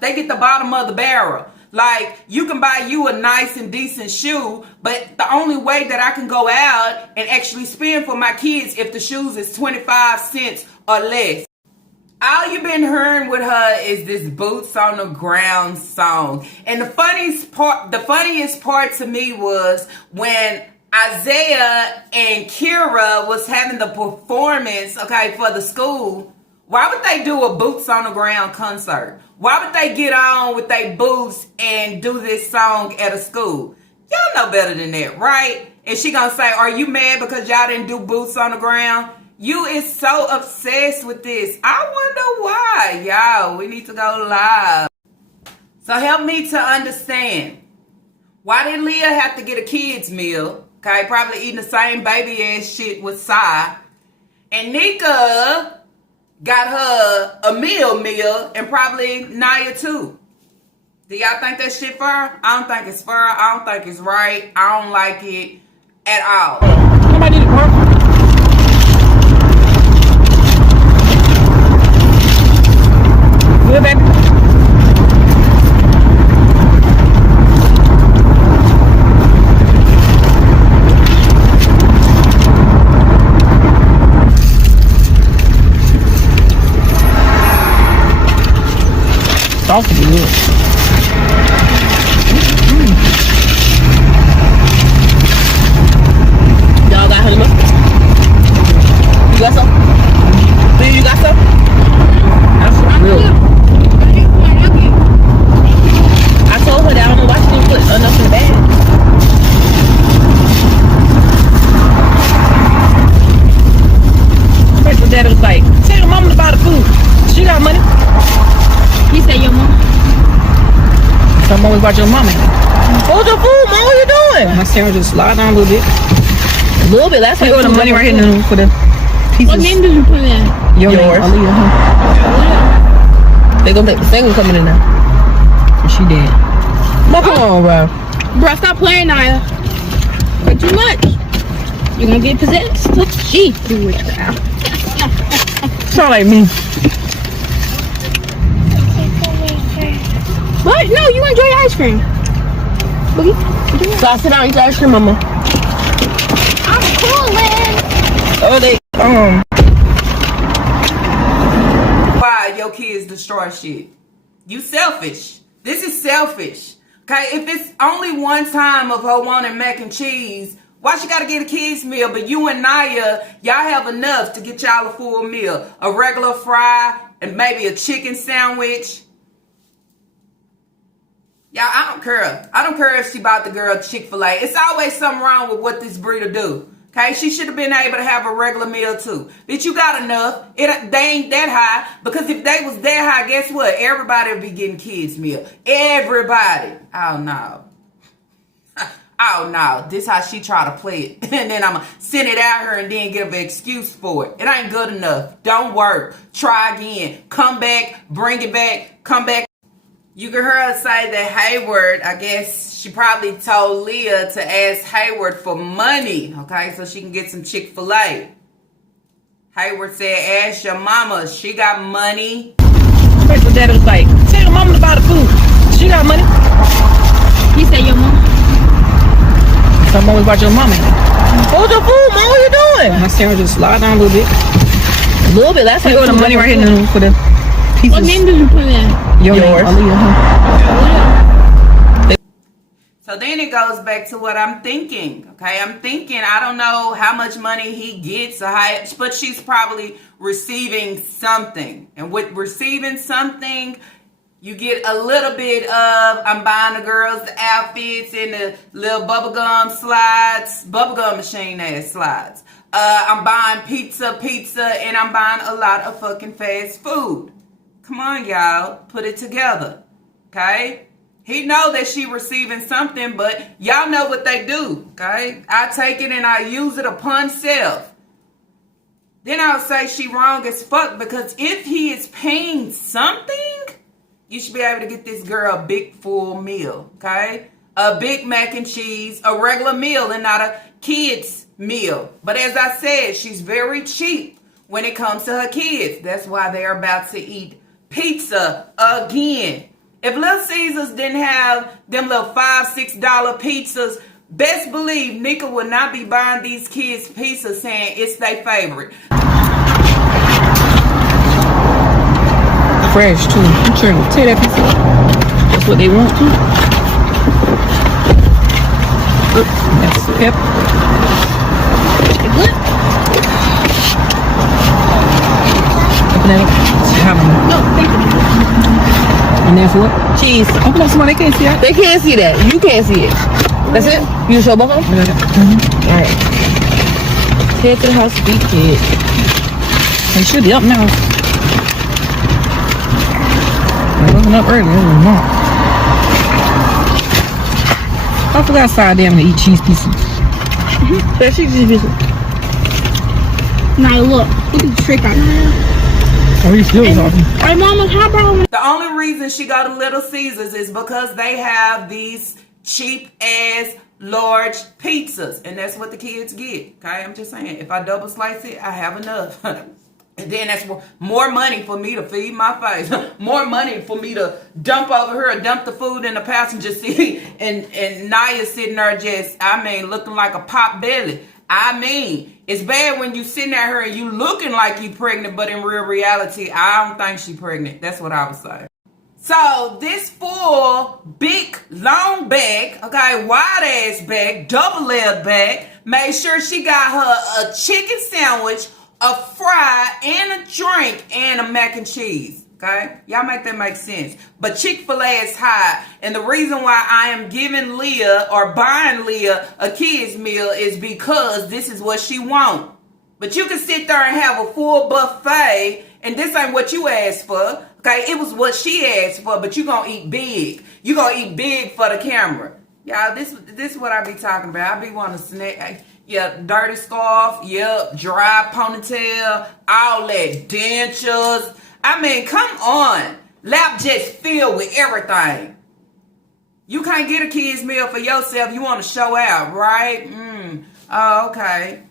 They get the bottom of the barrel. Like, you can buy you a nice and decent shoe, but the only way that I can go out and actually spend for my kids if the shoes is 25 cents or less. All you've been hearing with her is this boots on the ground song. And the funniest part to me was when Isaiah and Kira was having the performance, okay, for the school, why would they do a boots on the ground concert? Why would they get on with their boots and do this song at a school? Y'all know better than that, right? And she gonna say, are you mad because y'all didn't do boots on the ground? You is so obsessed with this. I wonder why. Y'all, we need to go live. So help me to understand. Why did Leah have to get a kid's meal? Okay, probably eating the same baby ass shit with Sai. And Nika got her a meal and probably Naya too. Do y'all think that shit fair? I don't think it's fair. I don't think it's right. I don't like it at all. Somebody need to work. Good, baby. Sausage is good. Y'all got honey mustard? You got some? Then you got some? That's real. I told her that I don't know why she didn't put enough in the bag. First, my dad was like, tell your mama to buy the food. She got money. He said your mom. So I'm always about your mama. Hold your food, mom. What you doing? My sandwich just slide down a little bit. A little bit. That's I got the money right here now for the pieces. What name did you put in? Yours. They gonna take the second coming in now. She did. Come on, bro. Bro, stop playing, Naya. Way too much. You gonna get possessed? She do it now. Sound like me. What? No, you enjoy your ice cream. Boogie. So I sit down and eat the ice cream, mama. I'm cooling. Oh, they Why your kids destroy shit? You selfish. This is selfish. Okay, if it's only one time of her wanting mac and cheese, why she gotta get a kid's meal? But you and Naya, y'all have enough to get y'all a full meal. A regular fry and maybe a chicken sandwich. Y'all, I don't care. I don't care if she bought the girl Chick-fil-A. It's always something wrong with what this breeder do. Okay, she should have been able to have a regular meal too. Bitch, you got enough. They ain't that high. Because if they was that high, guess what? Everybody would be getting kids meal. Everybody. Oh no. Oh no. This how she try to play it. And then I'ma send it out her and then give an excuse for it. It ain't good enough. Don't work. Try again. Come back. Bring it back. Come back. You can hear her say that Hayward, I guess she probably told Leah to ask Hayward for money, okay, so she can get some Chick-fil-A. Hayward said, ask your mama, she got money. First, my dad was like, tell your mama to buy the food. She got money. He said your mom. So I'm always about your mama. Hold your food, mom. What you doing? My sandwich just slide down a little bit. A little bit. That's I got the money right here now for the pieces. What name did you put in? Yours. So then it goes back to what I'm thinking, okay? I'm thinking, I don't know how much money he gets, but she's probably receiving something. And with receiving something, you get a little bit of, I'm buying the girls the outfits and the little bubblegum slides, bubblegum machine ass slides. I'm buying pizza, and I'm buying a lot of fucking fast food. Come on, y'all. Put it together. Okay? He know that she receiving something, but y'all know what they do. Okay? I take it and I use it upon self. Then I'll say she wrong as fuck, because if he is paying something, you should be able to get this girl a big full meal. Okay? A big mac and cheese, a regular meal and not a kid's meal. But as I said, she's very cheap when it comes to her kids. That's why they're about to eat pizza again. If Little Caesars didn't have them little $5-6 pizzas, best believe Nika would not be buying these kids pizza saying it's their favorite. Fresh too. I'm sure they'll take that pizza. That's what they want too. That's pep. it. Have them. No, thank you. And then for what? Cheese. Open up somebody, they can't see that. They can't see that. You can't see it. That's it? You show both of them? Alright. Head to the house, big kid. They should be up now. They wasn't up earlier. It was not. I forgot side damn to eat cheese pieces. That cheese is now look at the trick out there. Oh, you still talking. Hey, Mama, how about The only reason she go to Little Caesars is because they have these cheap ass large pizzas, and that's what the kids get. Okay, I'm just saying, if I double slice it, I have enough. And then that's more money for me to feed my face. More money for me to dump over here, dump the food in the passenger seat, and Naya sitting there just, I mean, looking like a pop belly. I mean, it's bad when you sitting at her and you looking like you pregnant, but in real reality, I don't think she pregnant. That's what I would say. So this full, big, long bag, okay, wide ass bag, double layered bag, made sure she got her a chicken sandwich, a fry, and a drink, and a mac and cheese. Okay? Y'all make that make sense. But Chick-fil-A is high. And the reason why I am giving Leah or buying Leah a kids meal is because this is what she wants. But you can sit there and have a full buffet, and this ain't what you asked for. Okay? It was what she asked for, but you gonna eat big. You gonna eat big for the camera. Y'all, this is what I be talking about. I be wanting to snack. Yeah, dirty scarf, yep, dry ponytail, all that, dentures. I mean, come on. Lap just filled with everything. You can't get a kid's meal for yourself. You want to show out, right? Oh, okay.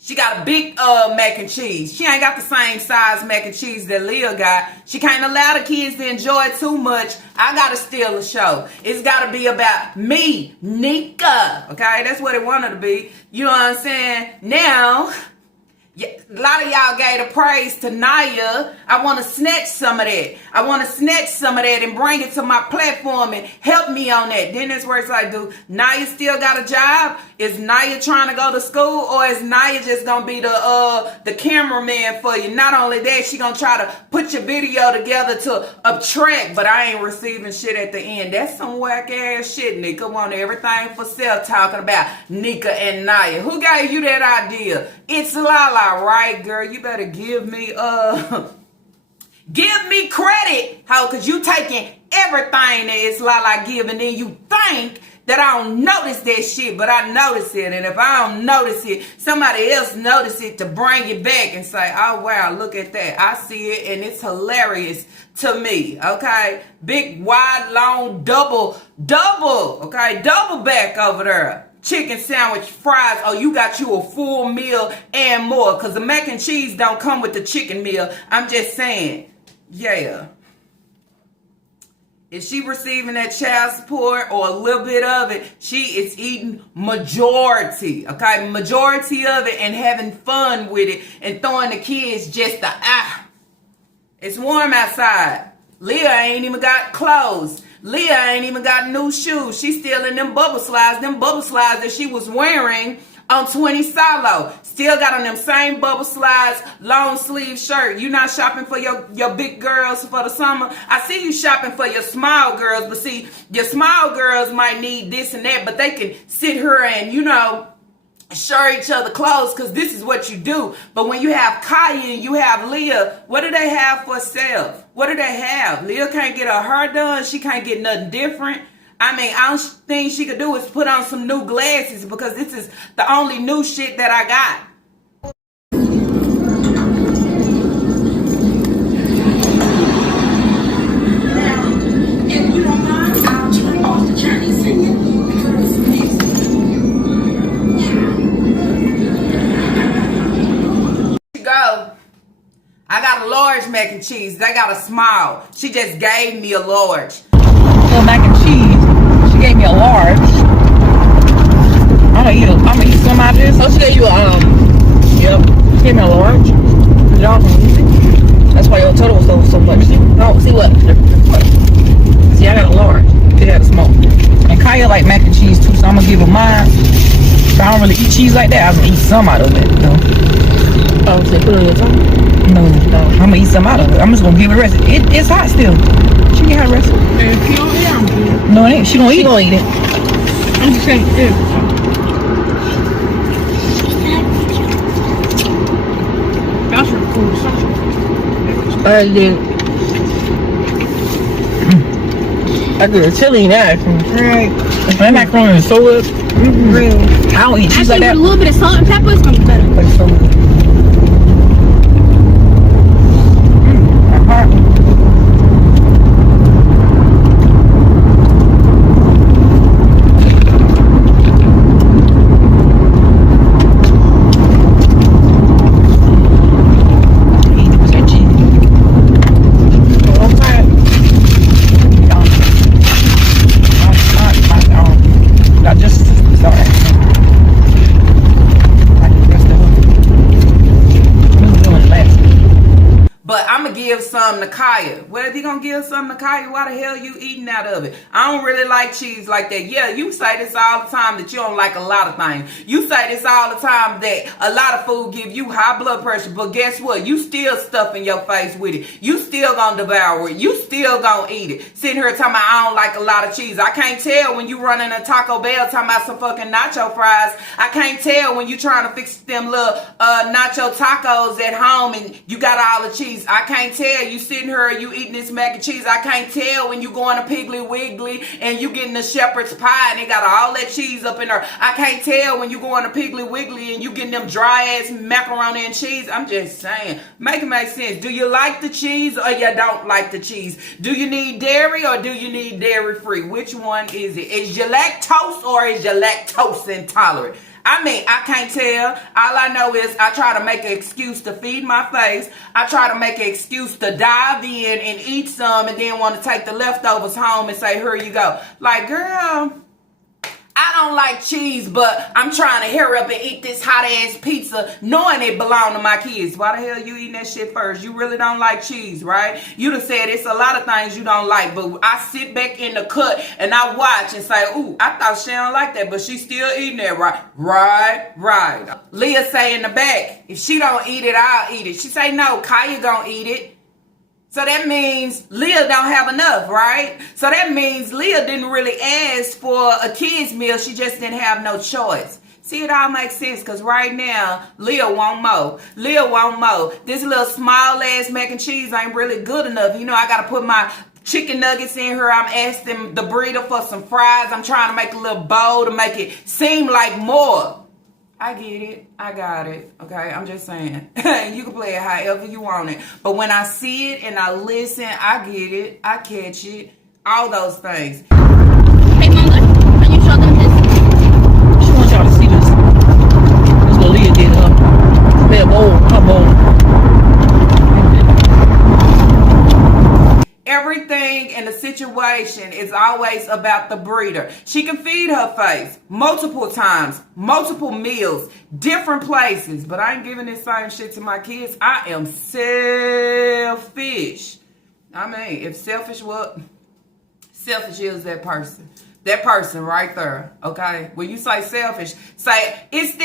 She got a big mac and cheese. She ain't got the same size mac and cheese that Leah got. She can't allow the kids to enjoy it too much. I got to steal the show. It's got to be about me, Nika. Okay, that's what it wanted to be. You know what I'm saying? Now, a lot of y'all gave the praise to Naya. I want to snatch some of that. I want to snatch some of that and bring it to my platform and help me on that. Then that's where it's like, do Naya still got a job? Is Naya trying to go to school, or is Naya just gonna be the cameraman for you? Not only that, she gonna try to put your video together to attract, but I ain't receiving shit at the end. That's some whack ass shit, Nika. Want everything for sale, talking about Nika and Naya. Who gave you that idea? It's Lala, right, girl? You better give me give me credit, how? Cause you taking everything that it's Lala giving, and you think that I don't notice that shit, but I notice it. And if I don't notice it, somebody else notice it to bring it back and say, oh, wow, look at that. I see it, and it's hilarious to me, okay? Big, wide, long, double, okay? Double back over there. Chicken sandwich, fries. Oh, you got you a full meal and more, because the mac and cheese don't come with the chicken meal. I'm just saying, yeah. Is she receiving that child support or a little bit of it? She is eating majority, okay? Majority of it, and having fun with it and throwing the kids just it's warm outside. Leah ain't even got clothes. Leah ain't even got new shoes. She's still in them bubble slides that she was wearing on 20 Solo. Still got on them same bubble slides, long sleeve shirt. You not shopping for your big girls for the summer. I see you shopping for your small girls, but see, your small girls might need this and that, but they can sit here and, you know, share each other clothes, because this is what you do. But when you have Kaya and you have Leah, what do they have for sale? What do they have? Leah can't get her hair done. She can't get nothing different. I mean, the only thing she could do is put on some new glasses, because this is the only new shit that I got. If you don't mind, I'll turn off the Chinese singing because Go. I got a large mac and cheese. They got a small. She just gave me a large. So mac and cheese, she gave me a large. I'm gonna eat some out of this. Oh, she gave you Yep, she gave me a large. Y'all can eat it. That's why your total was so much. oh, see what? See, I got a large. They got a small. And Kaya like mac and cheese too, so I'm gonna give her mine. But I don't really eat cheese like that. I'm gonna eat some out of it, though. Oh, so put it on your tongue? No. I'm gonna eat some out of it. I'm just gonna give it a rest. It's hot still. She can have rest. No, it ain't. She gonna eat it. I'm just saying, that's really cool. I did. I could have chili in that. Right. That macaroni is so good. Real. I don't eat cheese like that. With a little bit of salt and pepper, it's gonna be better. But it's so good. Give some to Kaya. Well, if you gonna give some to Kaya, why the hell you eating out of it? I don't really like cheese like that. Yeah, you say this all the time that you don't like a lot of things. You say this all the time that a lot of food give you high blood pressure, but guess what? You still stuffing your face with it. You still gonna devour it. You still gonna eat it. Sitting here talking about I don't like a lot of cheese. I can't tell when you running a Taco Bell talking about some fucking nacho fries. I can't tell when you trying to fix them little nacho tacos at home and you got all the cheese. I can't tell you sitting here, you eating this mac and cheese. I can't tell when you going to Piggly Wiggly and you getting the shepherd's pie and they got all that cheese up in there. I can't tell when you going to Piggly Wiggly and you getting them dry ass macaroni and cheese. I'm just saying, make it make sense. Do you like the cheese or you don't like the cheese? Do you need dairy or do you need dairy free? Which one is it? Is you lactose or is you lactose intolerant? I mean, I can't tell. All I know is I try to make an excuse to feed my face. I try to make an excuse to dive in and eat some and then want to take the leftovers home and say, here you go. Like, girl, I don't like cheese, but I'm trying to hurry up and eat this hot ass pizza knowing it belong to my kids. Why the hell you eating that shit first? You really don't like cheese, right? You done said it's a lot of things you don't like, but I sit back in the cut and I watch and say, ooh, I thought she don't like that, but she still eating it, right? Right. Leah say in the back, if she don't eat it, I'll eat it. She say, no, Kaya gonna eat it. So that means Leah don't have enough, right? So that means Leah didn't really ask for a kid's meal. She just didn't have no choice. See, it all makes sense because right now, Leah want more. Leah want more. This little small ass mac and cheese ain't really good enough. You know, I got to put my chicken nuggets in here. I'm asking the breeder for some fries. I'm trying to make a little bowl to make it seem like more. I get it. I got it. Okay, I'm just saying. You can play it however you want it. But when I see it and I listen, I get it. I catch it. All those things. Hey, Mama, are you sure them this? She wants y'all to see this. This little Leah did her bowl. Everything in the situation is always about the breeder. She can feed her face multiple times, multiple meals, different places. But I ain't giving this same shit to my kids. I am selfish. I mean, if selfish is that person. That person right there, okay? When you say selfish, say, it's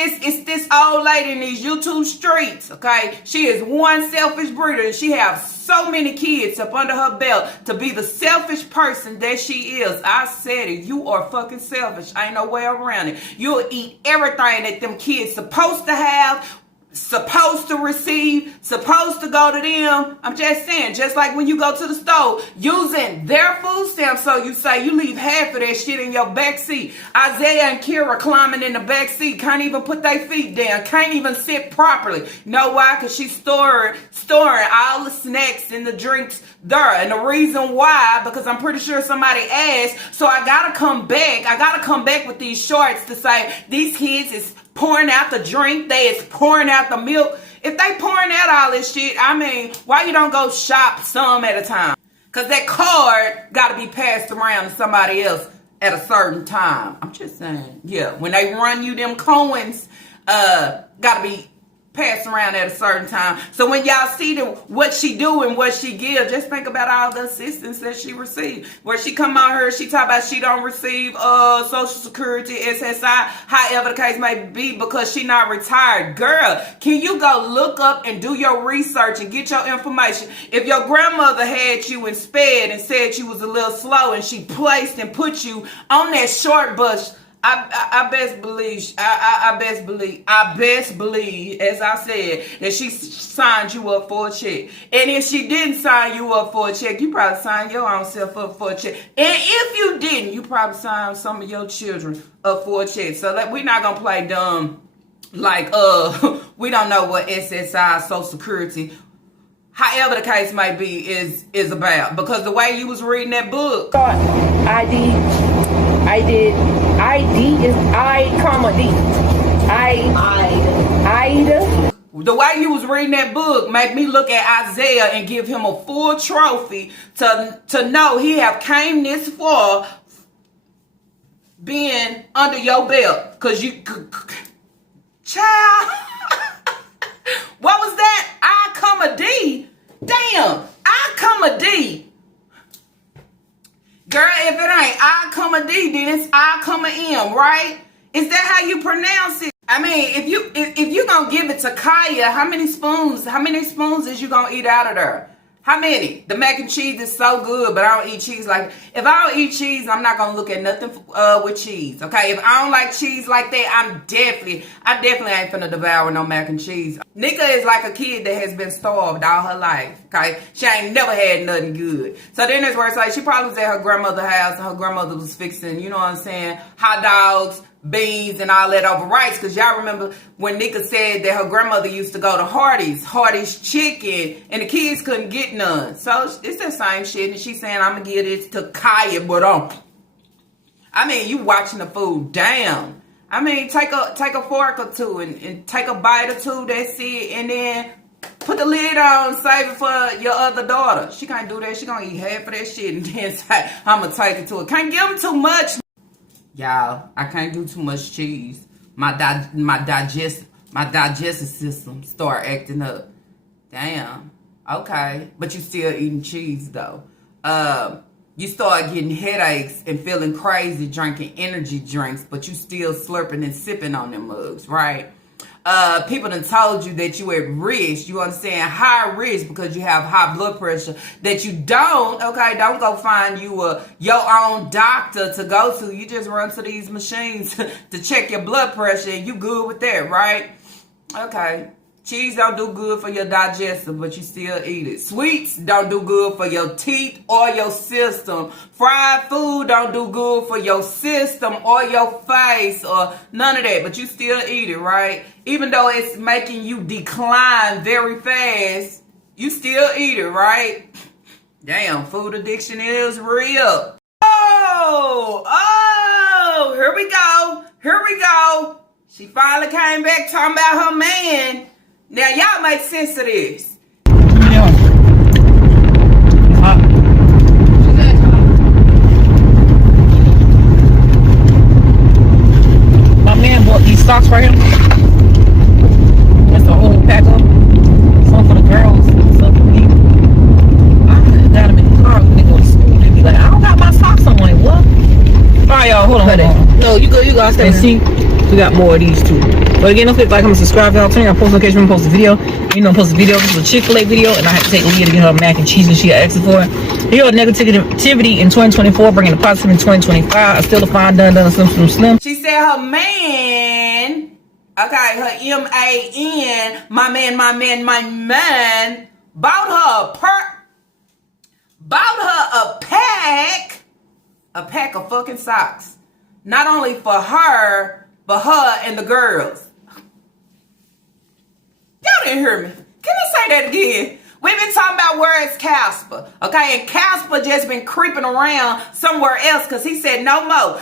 this old lady in these YouTube streets, okay? She is one selfish breeder and she has so many kids up under her belt to be the selfish person that she is. I said it. You are fucking selfish. Ain't no way around it. You'll eat everything that them kids supposed to have, supposed to receive, supposed to go to them. I'm just saying, just like when you go to the store using their food stamps, so you say you leave half of that shit in your back seat. Isaiah and Kira climbing in the back seat, can't even put their feet down, can't even sit properly. You know why? Because she's storing all the snacks and the drinks there. And the reason why, because I'm pretty sure somebody asked, so I gotta come back with these shorts to say these kids is pouring out the drink, they is pouring out the milk. If they pouring out all this shit, I mean, why you don't go shop some at a time? Because that card got to be passed around to somebody else at a certain time. I'm just saying, yeah, when they run you them coins, got to be pass around at a certain time. So when y'all see what she do and what she give, just think about all the assistance that she received. Where she come out here, she talk about she don't receive Social Security, SSI, however the case may be, because she not retired. Girl, can you go look up and do your research and get your information? If your grandmother had you in sped and said you was a little slow and she placed and put you on that short bus, I best believe, as I said, that she signed you up for a check. And if she didn't sign you up for a check, you probably signed your own self up for a check. And if you didn't, you probably signed some of your children up for a check. So we're not gonna play dumb like we don't know what SSI, Social Security, however the case may be, is about. Because the way you was reading that book, ID is I, comma D. the way you was reading that book made me look at Isaiah and give him a full trophy to know he have came this far being under your belt. Cause you, child, what was that? I, comma D. Damn, I, comma D. Girl, if it ain't I, comma D, then it's I, comma M, right? Is that how you pronounce it? I mean, if you gonna give it to Kaya, how many spoons is you gonna eat out of there? How many? The mac and cheese is so good, but I don't eat cheese like. If I don't eat cheese, I'm not gonna look at nothing with cheese. Okay, if I don't like cheese like that, I definitely ain't finna devour no mac and cheese. Nika is like a kid that has been starved all her life. Okay, she ain't never had nothing good. So then there's where it's like she probably was at her grandmother's house and her grandmother was fixing, you know what I'm saying, hot dogs, beans, and all that over rice. Because y'all remember when Nika said that her grandmother used to go to Hardee's chicken, and the kids couldn't get none. So it's the same shit. And she's saying, I'm going to give this to Kaya, but I mean, you watching the food down. I mean, take a fork or two and take a bite or two, that's it, and then put the lid on, save it for your other daughter. She can't do that. She going to eat half of that shit and then say, I'm going to take it to her. Can't give them too much. Y'all, I can't do too much cheese. My digestive system start acting up. Damn. Okay. But you still eating cheese though. You start getting headaches and feeling crazy drinking energy drinks, but you still slurping and sipping on them mugs, right? People done told you that you at risk, you understand, high risk because you have high blood pressure, that you don't go find you your own doctor to go to. You just run to these machines to check your blood pressure and you good with that, right? Okay. Cheese don't do good for your digestive, but you still eat it. Sweets don't do good for your teeth or your system. Fried food don't do good for your system or your face or none of that, but you still eat it, right? Even though it's making you decline very fast, you still eat it, right? Damn, food addiction is real. Oh, here we go. She finally came back talking about her man. Now, y'all make sense of this. My man bought these socks for him. That's the whole pack of them. Some for the girls, some for me. I got them in the car when they go to school. They be like, I don't got my socks on. Like, what? Alright, y'all, hold on. No, you go. And see, we got more of these too. But again, don't forget to like, comment, subscribe, y'all. Turn your post notification when we post a video. You know, post a video. This is a Chick-fil-A video, and I had to take Leah to get her mac and cheese and she asked for it. Here are negativity in 2024, bringing the positive in 2025. I still define done, slim. She said her man, okay, her M-A-N, my man, bought her a pack of fucking socks. Not only for her, but her and the girls. Y'all didn't hear me. Can I say that again? We've been talking about where is Casper, okay? And Casper just been creeping around somewhere else because he said no more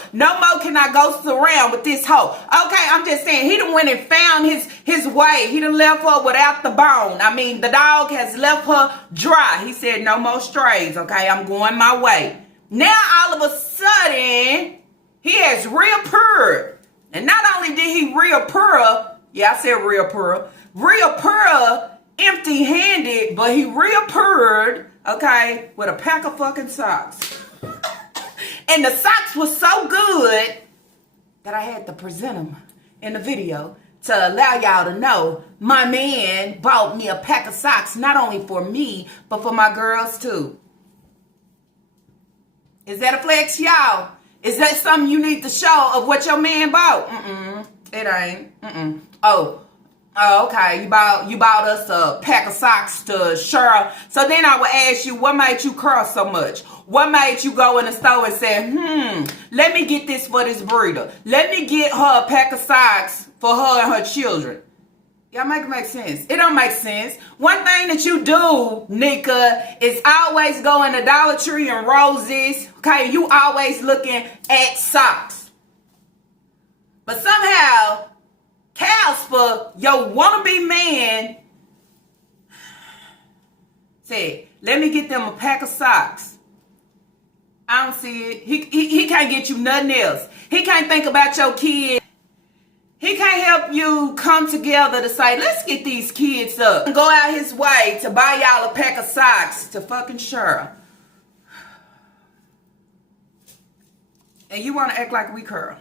can I ghost around with this hoe. Okay, I'm just saying, he done went and found his way. He done left her without the bone. I mean, the dog has left her dry. He said no more strays, okay? I'm going my way. Now, all of a sudden, he has reappeared. And not only did he reappear, Yeah, I said reappear empty-handed, but he reappeared, okay, with a pack of fucking socks. And the socks was so good that I had to present them in the video to allow y'all to know my man bought me a pack of socks, not only for me, but for my girls too. Is that a flex, y'all? Is that something you need to show of what your man bought? It ain't. Oh, okay. You bought us a pack of socks to Cheryl. So then I would ask you, what made you cry so much? What made you go in the store and say, let me get this for this breeder. Let me get her a pack of socks for her and her children. Y'all make it make sense. It don't make sense. One thing that you do, Nika, is always go in the Dollar Tree and Roses. Okay, you always looking at socks. But somehow, Casper, your wannabe man, said, let me get them a pack of socks. I don't see it. He can't get you nothing else. He can't think about your kids. He can't help you come together to say, let's get these kids up. And go out his way to buy y'all a pack of socks to fucking Cheryl. And you want to act like we curl.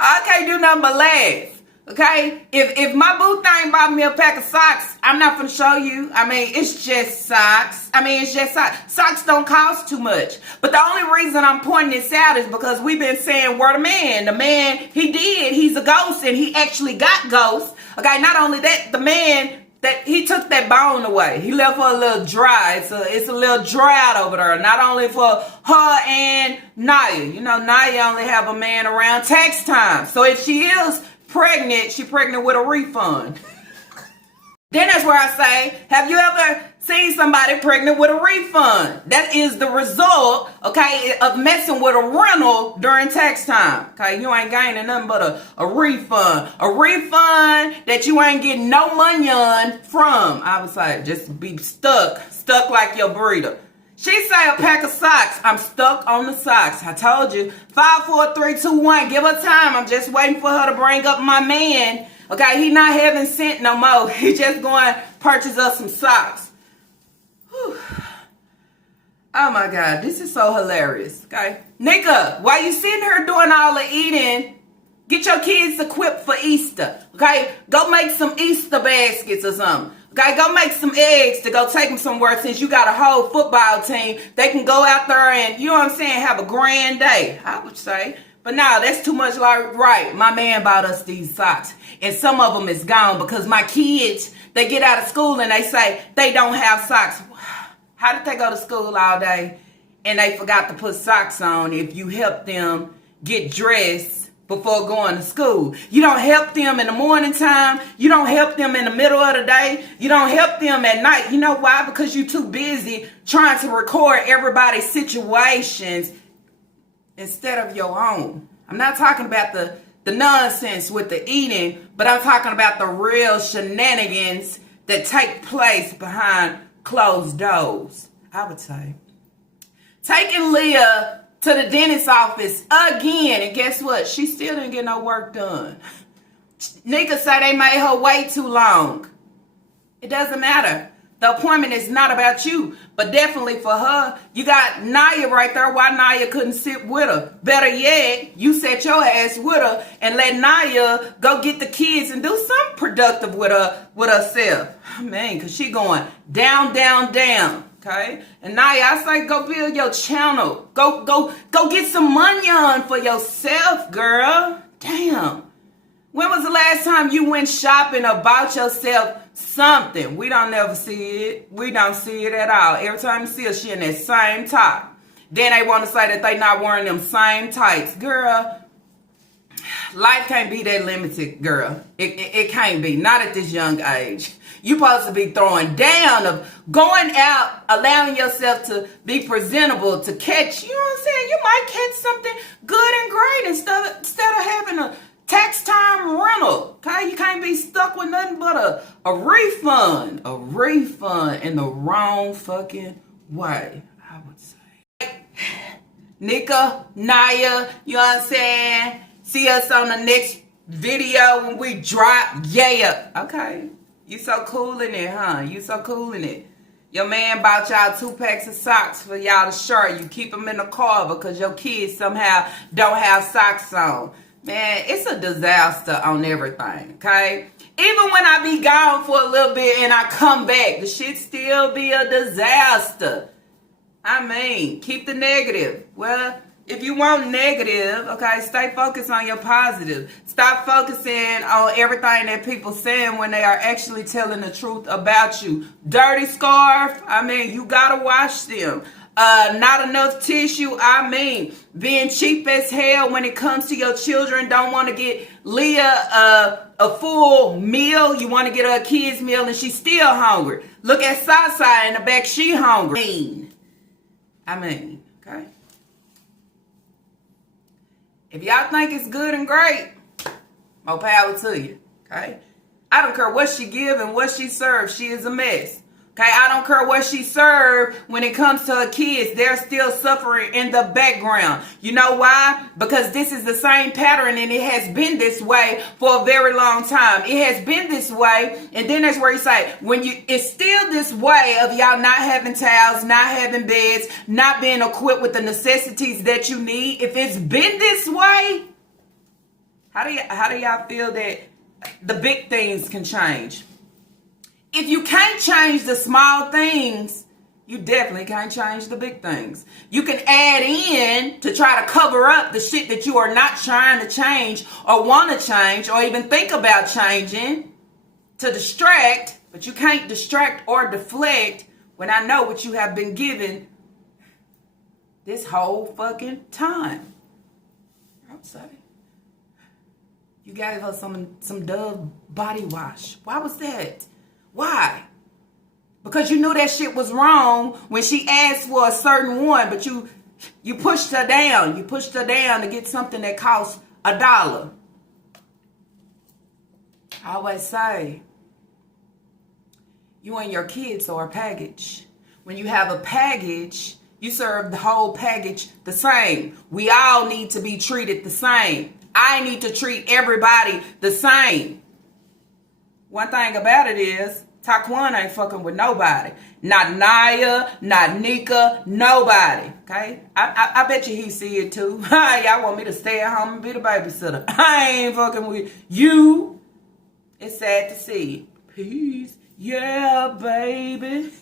I can't do nothing but laugh. Okay? If my boo thing bought me a pack of socks, I'm not gonna show you. I mean, it's just socks. It's just socks. Socks don't cost too much. But the only reason I'm pointing this out is because we've been saying we're the man. The man, he's a ghost, and he actually got ghosts. Okay, not only that, the man, that he took that bone away. He left her a little dry. It's a little drought over there. Not only for her and Naya. You know, Naya only have a man around tax time. So if she is pregnant, she pregnant with a refund. Then that's where I say, have you ever seen somebody pregnant with a refund? That is the result, okay, of messing with a rental during tax time. Okay, you ain't gaining nothing but a refund. A refund that you ain't getting no money on from. I would say, just be stuck like your breeder. She say a pack of socks. I'm stuck on the socks. I told you. 5, 4, 3, 2, 1. Give her time. I'm just waiting for her to bring up my man. Okay, he not having scent no more. He just going to purchase us some socks. Whew. Oh my God, this is so hilarious. Okay, Nika, while you sitting here doing all the eating, get your kids equipped for Easter. Okay, go make some Easter baskets or something. Okay, go make some eggs to go take them somewhere since you got a whole football team. They can go out there and, you know what I'm saying, have a grand day, I would say. But no, that's too much like, right, my man bought us these socks. And some of them is gone because my kids, they get out of school and they say they don't have socks. How did they go to school all day and they forgot to put socks on if you help them get dressed before going to school? You don't help them in the morning time. You don't help them in the middle of the day. You don't help them at night. You know why? Because you're too busy trying to record everybody's situations instead of your own. I'm not talking about the nonsense with the eating, but I'm talking about the real shenanigans that take place behind closed doors, I would say. Taking Leah to the dentist's office again, and guess what? She still didn't get no work done. Nika said they made her wait too long. It doesn't matter. The appointment is not about you, but definitely for her. You got Naya right there. Why Naya couldn't sit with her? Better yet, you set your ass with her and let Naya go get the kids and do something productive with herself. Man, because she going down, down, down. Okay? And Naya, I say go build your channel. Go get some money on for yourself, girl. Damn. When was the last time you went shopping or bought yourself something? We don't never see it. We don't see it at all. Every time you see her, she in that same top. Then they want to say that they not wearing them same tights. Girl, life can't be that limited, girl. It can't be. Not at this young age. You supposed to be throwing down of going out, allowing yourself to be presentable, to catch, you know what I'm saying? You might catch something good and great instead of having a tax time rental. Okay, you can't be stuck with nothing but a refund in the wrong fucking way, I would say. Nika, Naya, you know what I'm saying? See us on the next video when we drop. Yeah. Okay. You so cool in it, huh? You so cool in it. Your man bought y'all 2 packs of socks for y'all to share. You keep them in the car because your kids somehow don't have socks on. Man, it's a disaster on everything, okay? Even when I be gone for a little bit and I come back, the shit still be a disaster. I mean, keep the negative. Well, if you want negative, okay, stay focused on your positive. Stop focusing on everything that people saying when they are actually telling the truth about you. Dirty scarf, I mean, you gotta wash them. Not enough tissue, I mean, being cheap as hell when it comes to your children. Don't want to get Leah a full meal. You want to get her a kid's meal and she's still hungry. Look at Sasa in the back, she hungry. I mean, okay. If y'all think it's good and great, more power to you, okay? I don't care what she give and what she serves. She is a mess. Okay, I don't care what she served when it comes to her kids. They're still suffering in the background. You know why? Because this is the same pattern and it has been this way for a very long time. It has been this way. And then that's where you say, it's still this way of y'all not having towels, not having beds, not being equipped with the necessities that you need. If it's been this way, how do y'all feel that the big things can change? If you can't change the small things, you definitely can't change the big things. You can add in to try to cover up the shit that you are not trying to change or want to change or even think about changing to distract, but you can't distract or deflect when I know what you have been given this whole fucking time. I'm sorry. You gave her some Dove body wash. Why was that? Why? Because you knew that shit was wrong when she asked for a certain one, but you pushed her down. You pushed her down to get something that costs $1. I always say, you and your kids are a package. When you have a package, you serve the whole package the same. We all need to be treated the same. I need to treat everybody the same. One thing about it is, Taquan ain't fucking with nobody. Not Naya, not Nika, nobody. Okay? I bet you he see it too. Y'all want me to stay at home and be the babysitter. I ain't fucking with you. It's sad to see. Peace. Yeah, baby.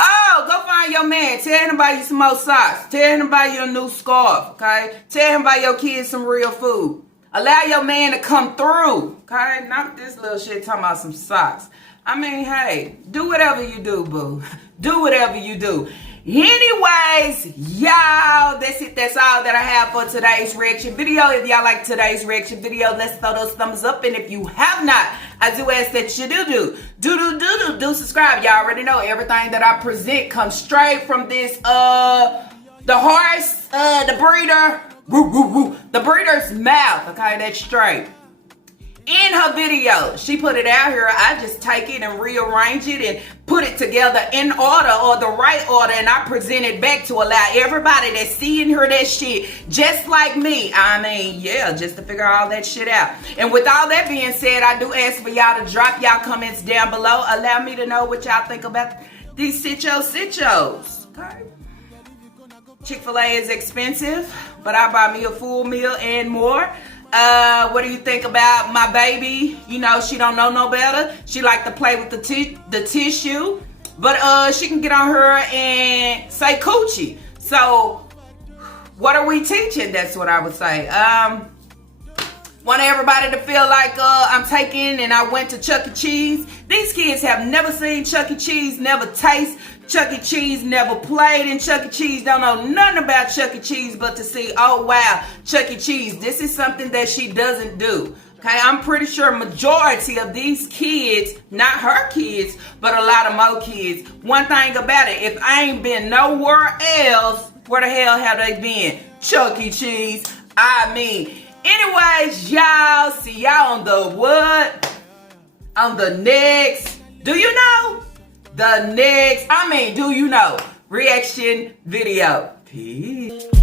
Oh, go find your man. Tell him to buy you some more socks. Tell him to buy you a new scarf. Okay? Tell him to buy your kids some real food. Allow your man to come through, okay? Not this little shit talking about some socks. I mean, hey, do whatever you do, boo. Do whatever you do. Anyways, y'all, that's it. That's all that I have for today's reaction video. If y'all like today's reaction video, let's throw those thumbs up. And if you have not, I do ask that you do subscribe. Y'all already know everything that I present comes straight from this, the horse, the breeder. Woo, woo, woo. The breeder's mouth, okay, that's straight. In her video, she put it out here. I just take it and rearrange it and put it together in order or the right order, and I present it back to allow everybody that's seeing her that shit just like me. I mean, yeah, just to figure all that shit out. And with all that being said, I do ask for y'all to drop y'all comments down below. Allow me to know what y'all think about these sit-yos, okay? Chick-fil-A is expensive, but I buy me a full meal and more. What do you think about my baby? You know, she don't know no better. She like to play with the tissue, but she can get on her and say coochie. So, what are we teaching? That's what I would say. Want everybody to feel like I'm taking and I went to Chuck E. Cheese. These kids have never seen Chuck E. Cheese, never taste Chuck E. Cheese, never played in Chuck E. Cheese, don't know nothing about Chuck E. Cheese, but to see, oh wow, Chuck E. Cheese, this is something that she doesn't do. Okay, I'm pretty sure majority of these kids, not her kids, but a lot of more kids. One thing about it, if I ain't been nowhere else, where the hell have they been? Chuck E. Cheese, I mean. Anyways, y'all, see y'all on the what? On the next, do you know? The next, do you know? Reaction video. Peace.